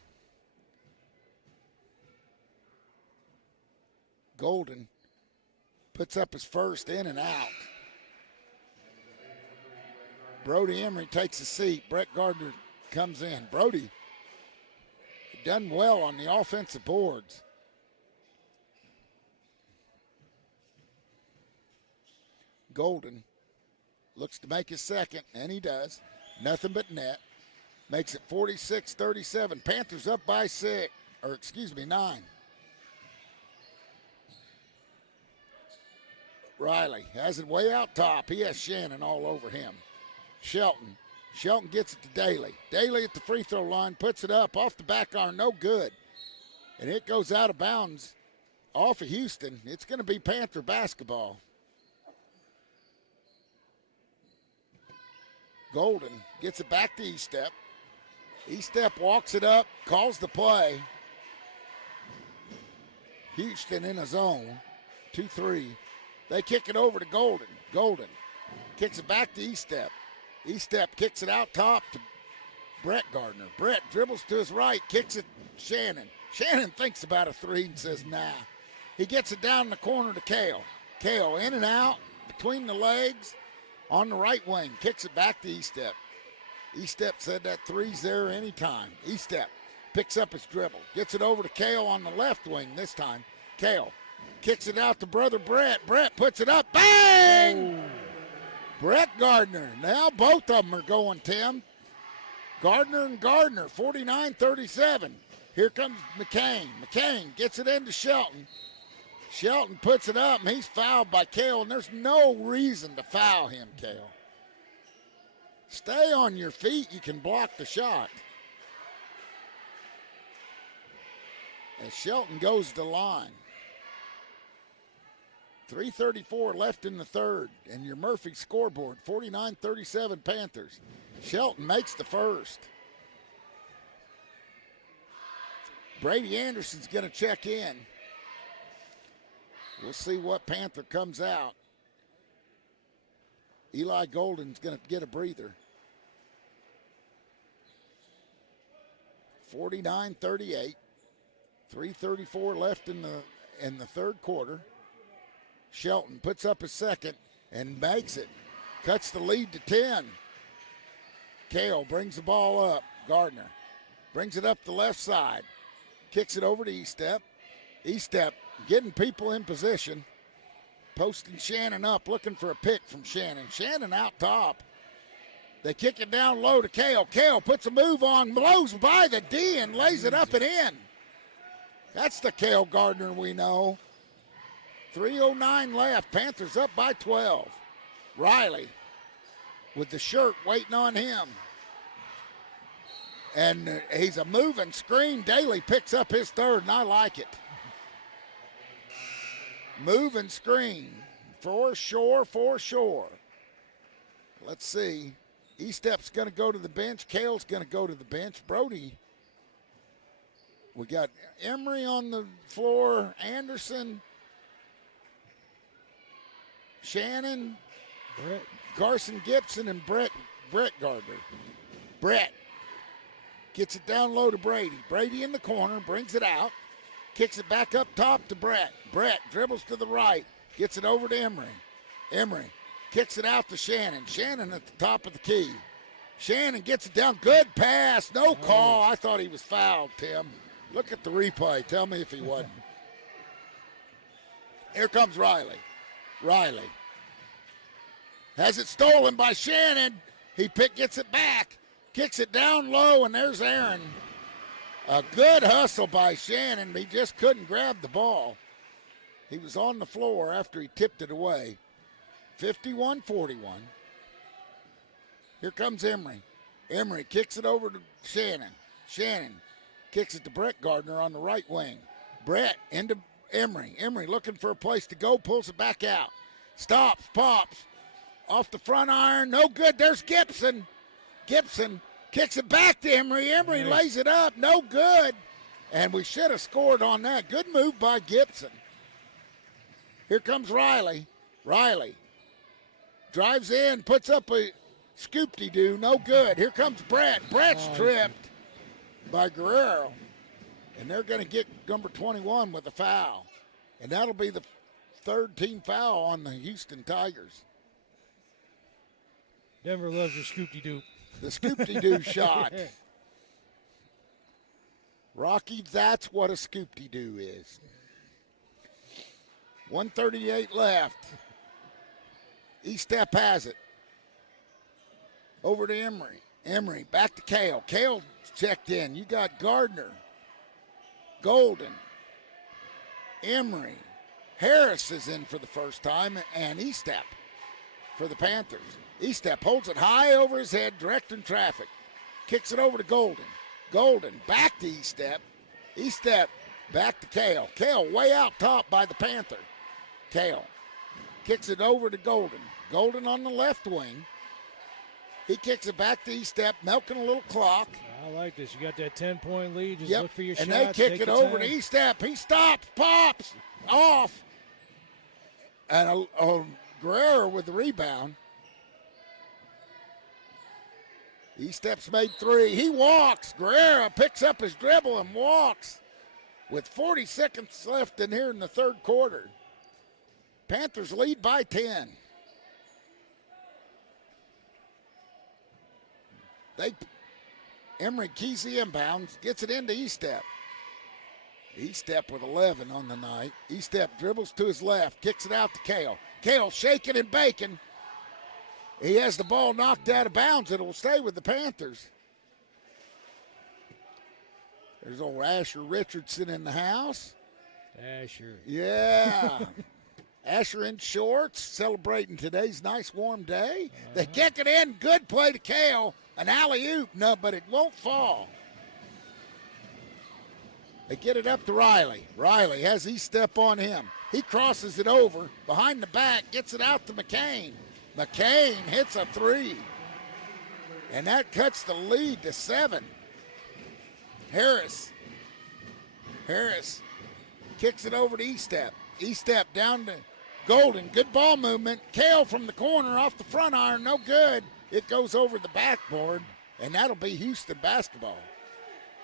Golden puts up his first, in and out. Brody Emery takes a seat. Brett Gardner comes in. Brody done well on the offensive boards. Golden looks to make his second, and he does. Nothing but net. Makes it 46-37. Panthers up by 9. Riley has it way out top. He has Shannon all over him. Shelton gets it to Daly. Daly at the free throw line, puts it up off the back iron, no good. And it goes out of bounds off of Houston. It's going to be Panther basketball. Golden gets it back to E-step. E-step walks it up, calls the play. Houston in a zone, 2-3. They kick it over to Golden. Golden kicks it back to E-step. E-step kicks it out top to Brett Gardner. Brett dribbles to his right, kicks it Shannon. Shannon thinks about a three and says, nah. He gets it down in the corner to Kale. Kale in and out, between the legs, on the right wing. Kicks it back to E-step. E-step said that three's there anytime. E-step picks up his dribble. Gets it over to Kale on the left wing this time. Kale kicks it out to brother Brett. Brett puts it up. Bang! Oh. Brett Gardner. Now both of them are going, Tim. Gardner and Gardner, 49-37. Here comes McCain. McCain gets it into Shelton. Shelton puts it up, and he's fouled by Kale, and there's no reason to foul him, Kale. Stay on your feet. You can block the shot. As Shelton goes to the line. 3:34 left in the third, and your Murphy scoreboard, 49-37 Panthers. Shelton makes the first. Brady Anderson's going to check in. We'll see what Panther comes out. Eli Golden's going to get a breather. 49-38. 3:34 left in the third quarter. Shelton puts up a second and makes it. Cuts the lead to 10. Kale brings the ball up. Gardner brings it up the left side. Kicks it over to Estep. Estep getting people in position. Posting Shannon up, looking for a pick from Shannon. Shannon out top. They kick it down low to Kale. Kale puts a move on, blows by the D and lays it up and in. That's the Kale Gardner we know. 3:09 left. Panthers up by 12. Riley with the shirt waiting on him. And he's a moving screen. Daly picks up his third, and I like it. Moving screen. For sure. Let's see. Estep's going to go to the bench. Kale's going to go to the bench. Brody. We got Emery on the floor. Anderson. Shannon. Brett. Carson Gibson and Brett Gardner. Brett gets it down low to Brady. Brady in the corner, brings it out. Kicks it back up top to Brett. Brett dribbles to the right. Gets it over to Emery. Emery kicks it out to Shannon. Shannon at the top of the key. Shannon gets it down. Good pass. No call. I thought he was fouled, Tim. Look at the replay. Tell me if he wasn't. Here comes Riley. Riley has it stolen by Shannon. He gets it back. Kicks it down low, and there's Aaron. A good hustle by Shannon. He just couldn't grab the ball. He was on the floor after he tipped it away. 51-41. Here comes Emery. Emery kicks it over to Shannon. Shannon kicks it to Brett Gardner on the right wing. Brett into Emery. Emery looking for a place to go, pulls it back out. Stops, pops. Off the front iron, no good. There's Gibson. Gibson kicks it back to Emery. Emery lays it up, no good. And we should have scored on that. Good move by Gibson. Here comes Riley. Riley drives in, puts up a scoop-de-doo, no good. Here comes Brett. Brett's tripped by Guerrero. And they're going to get number 21 with a foul. And that'll be the third team foul on the Houston Tigers. Denver loves your scoop-de-doo. The scoop-de-doo shot. Rocky, that's what a scoop-de-doo is. 1:38 left. Estep has it. Over to Emery. Emery back to Kale. Kale checked in. You got Gardner. Golden. Emery. Harris is in for the first time, and Estep for the Panthers. Estep holds it high over his head, directing traffic. Kicks it over to Golden. Golden back to Estep. Estep back to Kale. Kale way out top by the Panther. Kale kicks it over to Golden. Golden on the left wing. He kicks it back to Estep, milking a little clock. I like this. You got that 10-point lead. Just look for your shots. And they kick it over to Estep. He stops, pops, off. And Guerrero with the rebound. Estep's made three. He walks. Guerrero picks up his dribble and walks with 40 seconds left in here in the third quarter. Panthers lead by 10. Emery keys the inbounds, gets it into Estep. Estep with 11 on the night. Estep dribbles to his left, kicks it out to Kale. Kale shaking and baking. He has the ball knocked out of bounds. It will stay with the Panthers. There's old Asher Richardson in the house. Asher. Yeah. Asher in shorts, celebrating today's nice warm day. They kick it in. Good play to Kale. An alley-oop, no, but it won't fall. They get it up to Riley. Riley has East Step on him. He crosses it over behind the back, gets it out to McCain. McCain hits a three. And that cuts the lead to 7. Harris kicks it over to East Step. East Step down to Golden. Good ball movement. Kale from the corner off the front iron. No good. It goes over the backboard, and that'll be Houston basketball.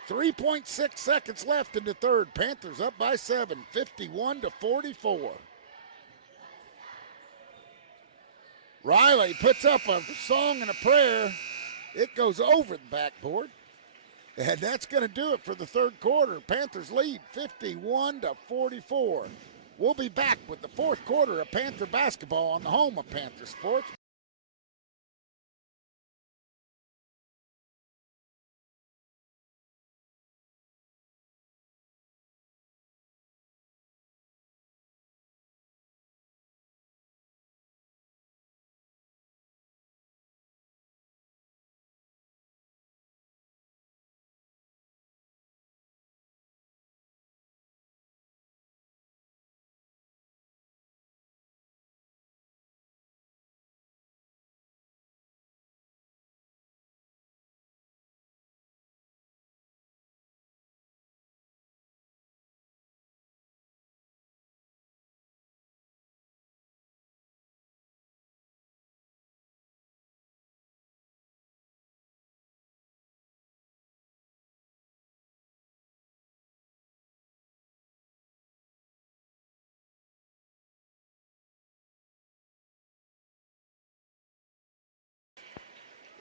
3.6 seconds left in the third. Panthers up by 7, 51-44. Riley puts up a song and a prayer. It goes over the backboard. And that's going to do it for the third quarter. Panthers lead 51-44. We'll be back with the fourth quarter of Panther basketball on the home of Panther Sports.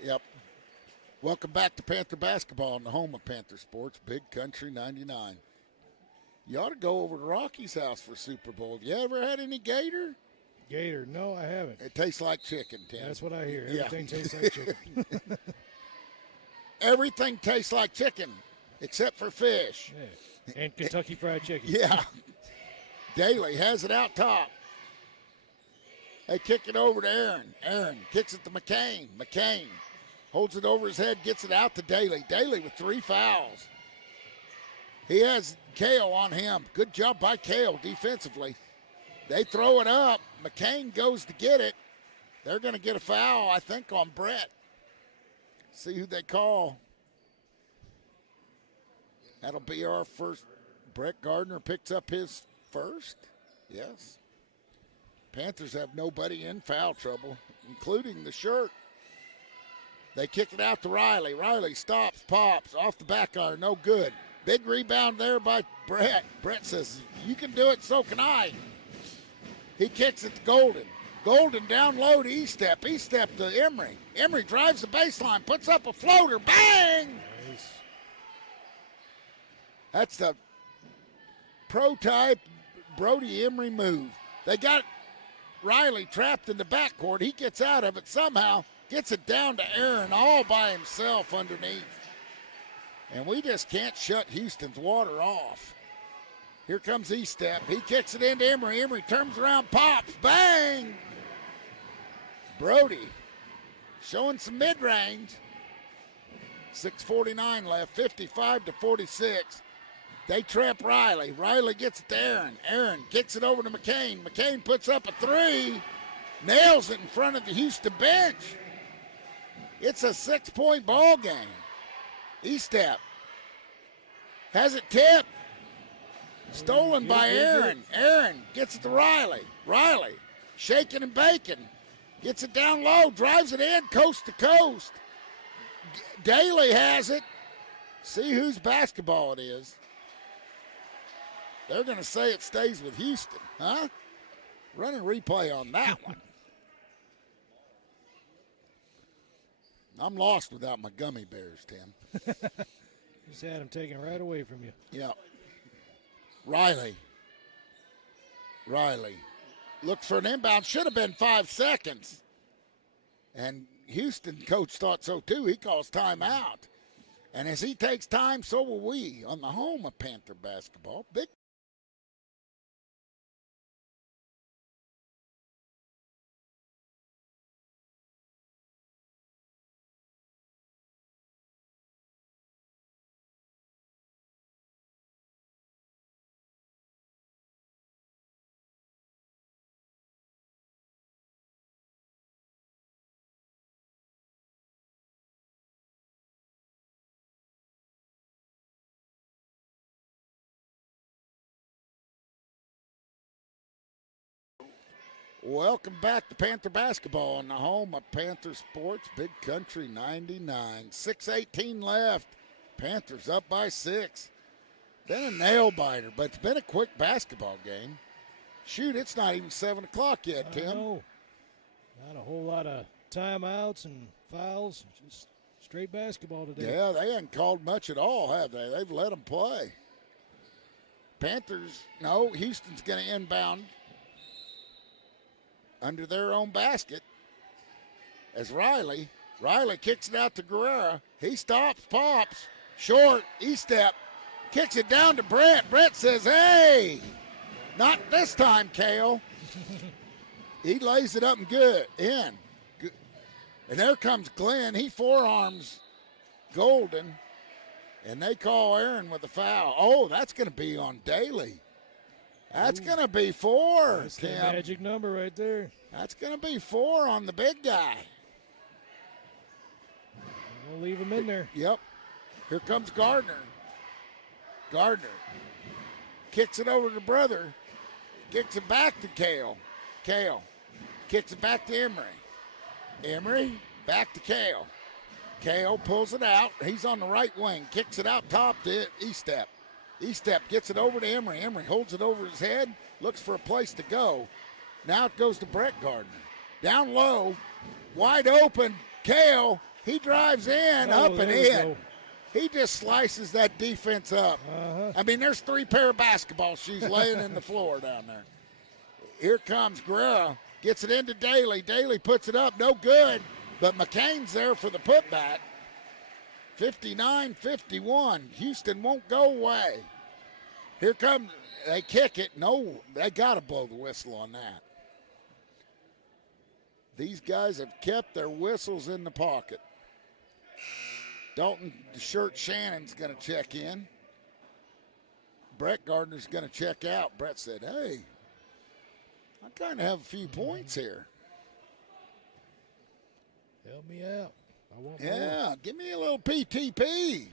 Yep. Welcome back to Panther basketball on the home of Panther Sports, Big Country 99. You ought to go over to Rocky's house for Super Bowl. Have you ever had any gator? Gator? No, I haven't. It tastes like chicken, Tim. That's what I hear. Everything tastes like chicken. Everything tastes like chicken except for fish. Yeah. And Kentucky Fried Chicken. Yeah. Daly has it out top. They kick it over to Aaron. Aaron kicks it to McCain. McCain holds it over his head, gets it out to Daly. Daly with 3 fouls. He has Kale on him. Good job by Kale defensively. They throw it up. McCain goes to get it. They're going to get a foul, I think, on Brett. See who they call. That'll be our first. Brett Gardner picks up his first. Yes. Panthers have nobody in foul trouble, including the shirt. They kick it out to Riley. Riley stops, pops, off the back iron, no good. Big rebound there by Brett. Brett says, you can do it, so can I. He kicks it to Golden. Golden down low to East-Step. East-Step to Emery. Emery drives the baseline, puts up a floater. Bang! Nice. That's the pro-type Brody Emery move. They got Riley trapped in the backcourt. He gets out of it somehow, gets it down to Aaron all by himself underneath. And we just can't shut Houston's water off. Here comes East-Step. He kicks it into Emery. Emery turns around, pops, bang! Brody showing some mid-range. 6:49 left, 55-46. They trap Riley. Riley gets it to Aaron. Aaron kicks it over to McCain. McCain puts up a three. Nails it in front of the Houston bench. It's a 6-point ball game. East-Step has it tipped. Stolen by Aaron. Aaron gets it to Riley. Riley shaking and baking. Gets it down low. Drives it in coast to coast. Daly has it. See whose basketball it is. They're going to say it stays with Houston, huh? Run a replay on that one. I'm lost without my gummy bears, Tim. Just had them taken right away from you. Yeah. Riley looks for an inbound. Should have been 5 seconds. And Houston coach thought so too. He calls timeout. And as he takes time, so will we on the home of Panther basketball. Big Welcome back to Panther basketball on the home of Panther Sports, Big Country 99. 6:18 left. Panthers up by 6. Been a nail-biter, but it's been a quick basketball game. Shoot, it's not even 7 o'clock yet, Tim. No, not a whole lot of timeouts and fouls. Just straight basketball today. Yeah, they haven't called much at all, have they? They've let them play. Panthers, no, Houston's going to inbound under their own basket as Riley kicks it out to Guerrera. He stops, pops, short, E-step, kicks it down to Brett. Brett says, hey, not this time, Kale. He lays it up and good, in. And there comes Glenn. He forearms Golden, and they call Aaron with a foul. Oh, that's going to be on Daly. That's going to be 4, That's Tim. the magic number right there. That's going to be 4 on the big guy. We'll leave him in there. Yep. Here comes Gardner. Gardner kicks it over to brother. Kicks it back to Kale. Kale kicks it back to Emery. Emery back to Kale. Kale pulls it out. He's on the right wing. Kicks it out top to E-step. E-step gets it over to Emery. Emery holds it over his head. Looks for a place to go. Now it goes to Brett Gardner. Down low. Wide open. Kale. He drives in. Up and in. He just slices that defense up. I mean, there's 3 pair of basketball shoes laying in the floor down there. Here comes Guerrera. Gets it into Daly. Daly puts it up. No good. But McCain's there for the putback. 59-51. Houston won't go away. Here comes, they kick it. No, they got to blow the whistle on that. These guys have kept their whistles in the pocket. Dalton Shirt Shannon's going to check in. Brett Gardner's going to check out. Brett said, hey, I kind of have a few points here. Help me out. I want more. Yeah, give me a little PTP.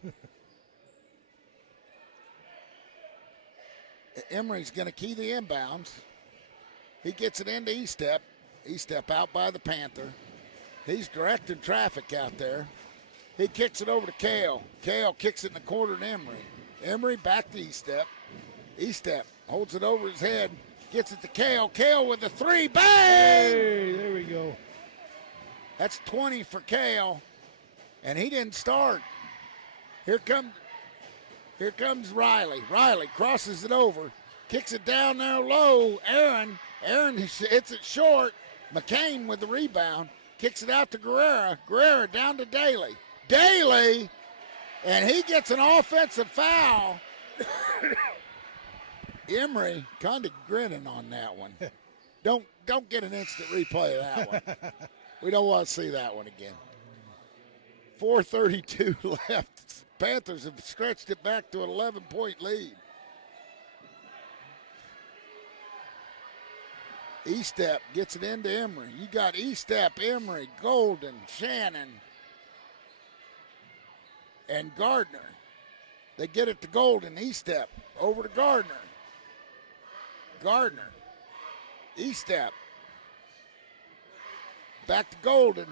Emery's going to key the inbounds. He gets it into E-step. E-step out by the Panther. He's directing traffic out there. He kicks it over to Kale. Kale kicks it in the corner to Emery. Emery back to E-step. E-step holds it over his head. Gets it to Kale. Kale with the 3. Bang! Hey, there we go. That's 20 for Kale. And he didn't start. Here comes Riley. Riley crosses it over. Kicks it down there low. Aaron hits it short. McCain with the rebound. Kicks it out to Guerrera. Guerrera down to Daly. Daly, and he gets an offensive foul. Emery kind of grinning on that one. Don't get an instant replay of that one. We don't want to see that one again. 4:32 left. Panthers have stretched it back to an 11-point lead. E-step gets it into Emery. You got E-step, Emery, Golden, Shannon, and Gardner. They get it to Golden. E-step over to Gardner. Gardner. E-step. Back to Golden.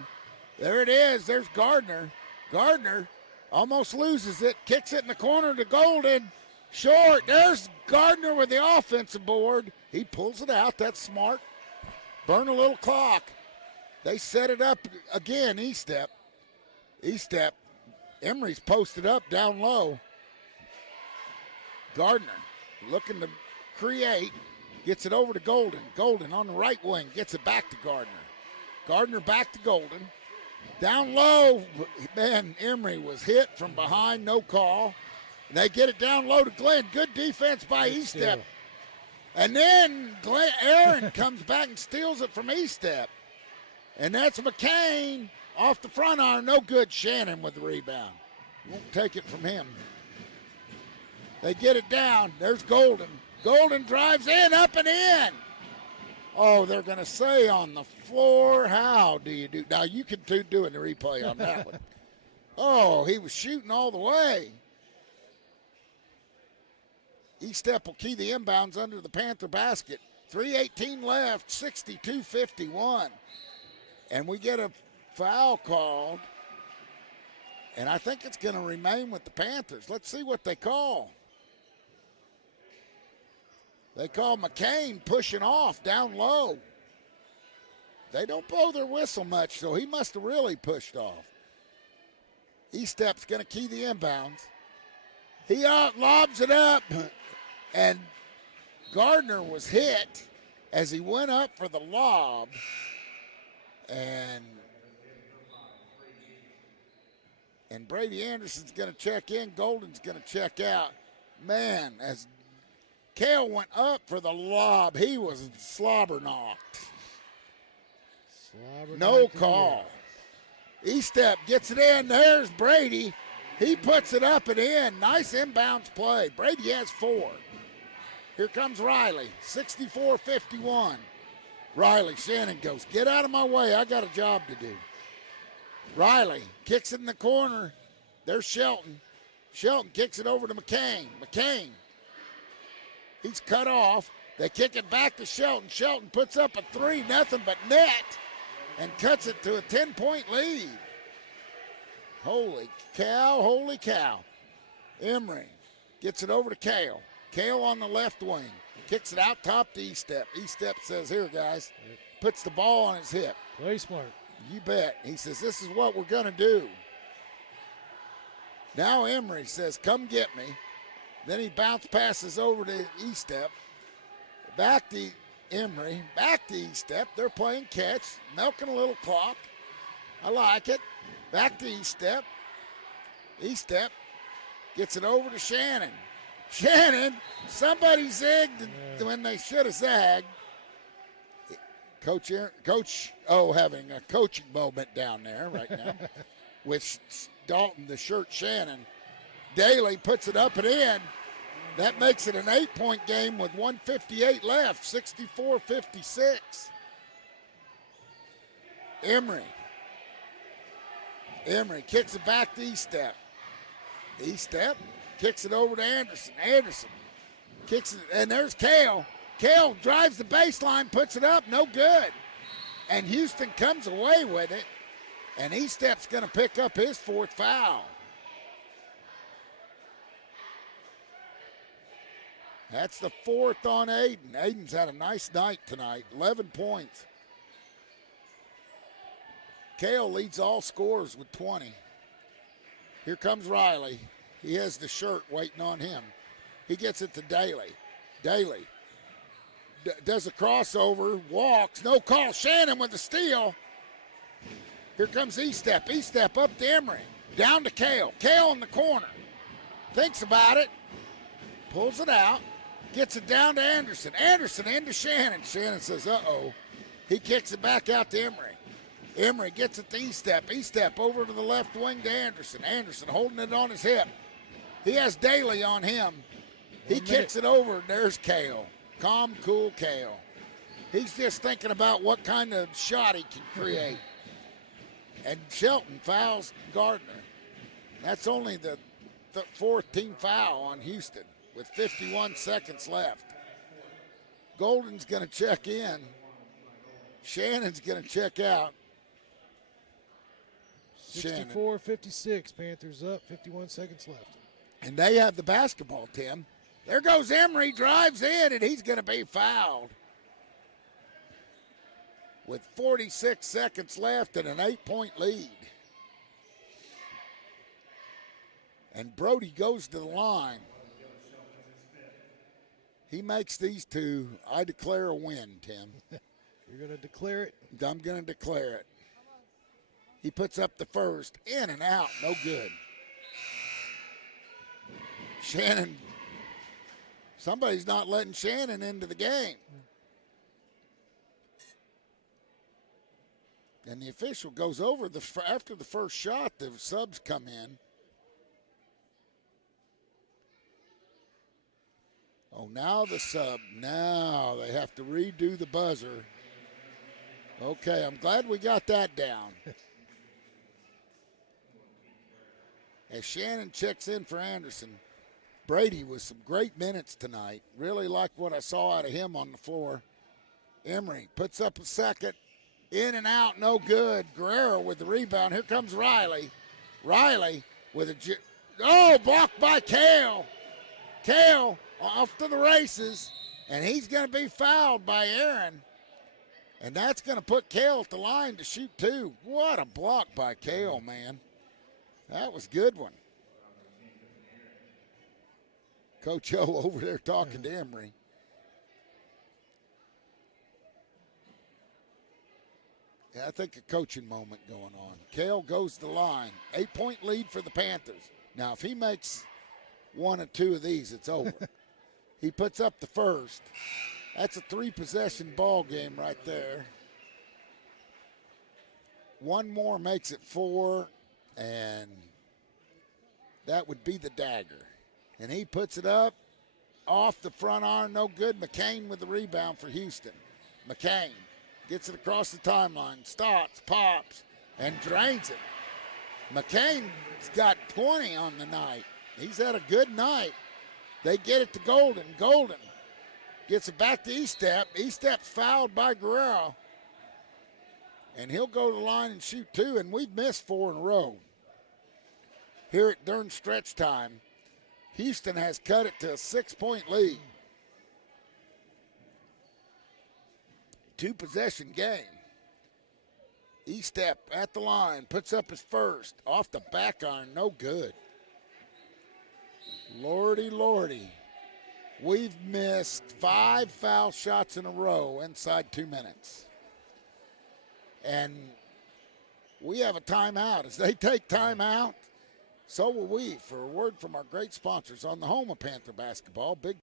There it is. There's Gardner. Gardner almost loses it. Kicks it in the corner to Golden. Short. There's Gardner with the offensive board. He pulls it out. That's smart. Burn a little clock. They set it up again. E-step. E-step. Emery's posted up down low. Gardner looking to create. Gets it over to Golden. Golden on the right wing. Gets it back to Gardner. Gardner back to Golden. Down low. Man, Emery was hit from behind. No call. And they get it down low to Glenn. Good defense by E-step. And then Aaron comes back and steals it from E-step. And that's McCain off the front iron. No good. Shannon with the rebound. Won't take it from him. They get it down. There's Golden. Golden drives in, up and in. Oh, they're going to say on the floor, how do you do? Now, you can do the replay on that one. Oh, he was shooting all the way. E-step will key the inbounds under the Panther basket. 3:18 left, 62-51. And we get a foul called, and I think it's going to remain with the Panthers. Let's see what they call. They call McCain pushing off down low. They don't blow their whistle much, so he must have really pushed off. E-Step's going to key the inbounds. He lobs it up, and Gardner was hit as he went up for the lob, and Brady Anderson's going to check in. Golden's going to check out. Man, as Kale went up for the lob, he was slobber knocked. No call. E-Step gets it in. There's Brady. He puts it up and in. Nice inbounds play. Brady has 4. Here comes Riley, 64-51. Riley, Shannon goes, get out of my way. I got a job to do. Riley kicks it in the corner. There's Shelton. Shelton kicks it over to McCain. McCain, he's cut off. They kick it back to Shelton. Shelton puts up a 3, nothing but net, and cuts it to a 10-point lead. Holy cow. Emery gets it over to Kale. Kale on the left wing. Kicks it out top to E-Step. E-Step says, here, guys. Puts the ball on his hip. Play smart. You bet. He says, this is what we're going to do. Now Emery says, come get me. Then he bounce passes over to E-Step. Back to Emery. Back to E-Step. They're playing catch. Milking a little clock. I like it. Back to E-Step. E-Step gets it over to Shannon. Shannon, somebody zigged when they should have zagged. Coach O having a coaching moment down there right now with Dalton, the shirt Shannon. Daly puts it up and in. That makes it an 8-point game with 1:58 left, 64-56. Emery kicks it back to E-Step. E-Step kicks it over to Anderson. Anderson kicks it, and there's Kale. Kale drives the baseline, puts it up, no good. And Houston comes away with it, and E-Step's going to pick up his 4th foul. That's the 4th on Aiden. Aiden's had a nice night tonight, 11 points. Kale leads all scorers with 20. Here comes Riley. He has the shirt waiting on him. He gets it to Daly. Daly does a crossover, walks, no call. Shannon with the steal. Here comes E-Step. E-Step up to Emery. Down to Kale. Kale in the corner. Thinks about it. Pulls it out. Gets it down to Anderson. Anderson into Shannon. Shannon says, uh-oh. He kicks it back out to Emery. Emery gets it to E-Step. E-Step over to the left wing to Anderson. Anderson holding it on his hip. He has Daly on him. He kicks it over. There's Kale. Calm, cool Kale. He's just thinking about what kind of shot he can create. And Shelton fouls Gardner. That's only the 4th team foul on Houston with 51 seconds left. Golden's going to check in. Shannon's going to check out. 64-56. Panthers up, 51 seconds left. And they have the basketball, Tim. There goes Emery, drives in, and he's going to be fouled. With 46 seconds left and an 8-point lead. And Brody goes to the line. He makes these two. I declare a win, Tim. You're going to declare it? I'm going to declare it. He puts up the first, in and out, no good. Shannon, somebody's not letting Shannon into the game. And the official goes over, after the first shot, the subs come in. Oh, now the sub. Now they have to redo the buzzer. Okay, I'm glad we got that down. As Shannon checks in for Anderson, Brady with some great minutes tonight. Really like what I saw out of him on the floor. Emery puts up a second. In and out, no good. Guerrero with the rebound. Here comes Riley. Riley with a blocked by Kale. Kale off to the races, and he's going to be fouled by Aaron. And that's going to put Kale at the line to shoot 2. What a block by Kale, man. That was a good one. Coach O over there talking to Emery. Yeah, I think a coaching moment going on. Kale goes to the line. 8-point lead for the Panthers. Now, if he makes 1 or 2 of these, it's over. He puts up the first. That's a 3-possession ball game right there. One more makes it 4, and that would be the dagger. And he puts it up off the front arm, no good. McCain with the rebound for Houston. McCain gets it across the timeline, stops, pops, and drains it. McCain's got 20 on the night. He's had a good night. They get it to Golden. Golden gets it back to Estep. Estep's fouled by Guerrero. And he'll go to the line and shoot 2, and we've missed 4 in a row. Here during stretch time, Houston has cut it to a 6-point lead. 2-possession game. Estep at the line, puts up his first. Off the back iron, no good. Lordy, lordy. We've missed 5 foul shots in a row inside 2 minutes. And we have a timeout. As they take timeout, so will we, for a word from our great sponsors on the home of Panther basketball. Big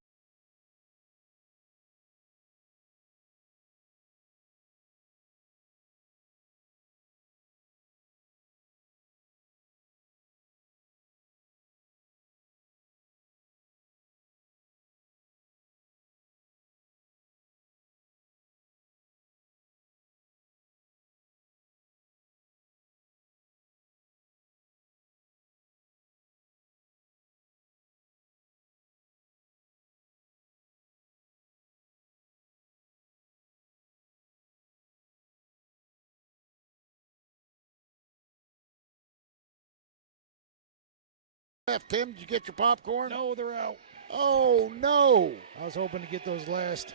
left. Tim, did you get your popcorn? No, they're out. Oh, no. I was hoping to get those last.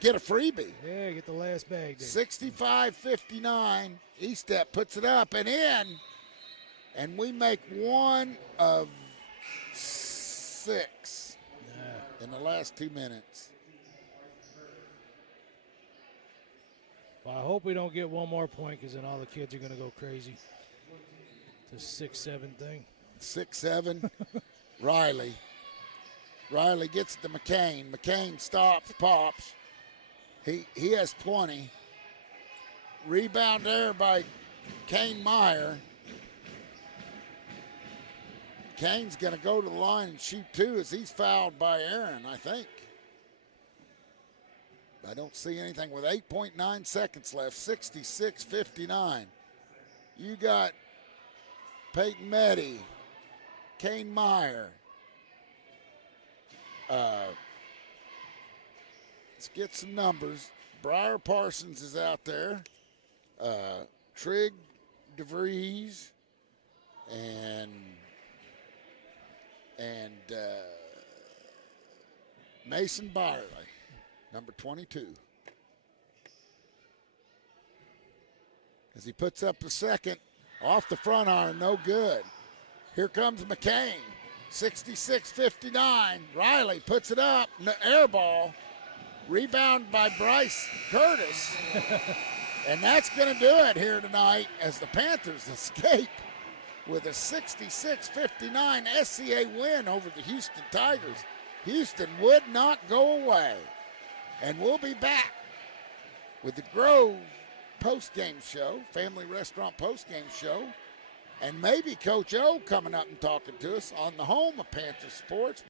Get a freebie. Yeah, get the last bag. 65-59. Estep puts it up and in. And we make 1 of 6 in the last 2 minutes. Well, I hope we don't get 1 more point, because then all the kids are going to go crazy. It's a 6-7 thing. 6-7. Riley. Riley gets it to McCain. McCain stops, pops. He has 20. Rebound there by Kane Meyer. Kane's going to go to the line and shoot 2 as he's fouled by Aaron, I think. I don't see anything with 8.9 seconds left. 66-59. You got Peyton Meddy, Kane Meyer. Let's get some numbers. Briar Parsons is out there. Trig DeVries and Mason Byerly, number 22. As he puts up the second, off the front iron, no good. Here comes McCain, 66-59. Riley puts it up, air ball. Rebound by Bryce Curtis. And that's going to do it here tonight as the Panthers escape with a 66-59 SCA win over the Houston Tigers. Houston would not go away. And we'll be back with the Grove postgame show, Family Restaurant postgame show, and maybe Coach O coming up and talking to us on the home of Panther Sports.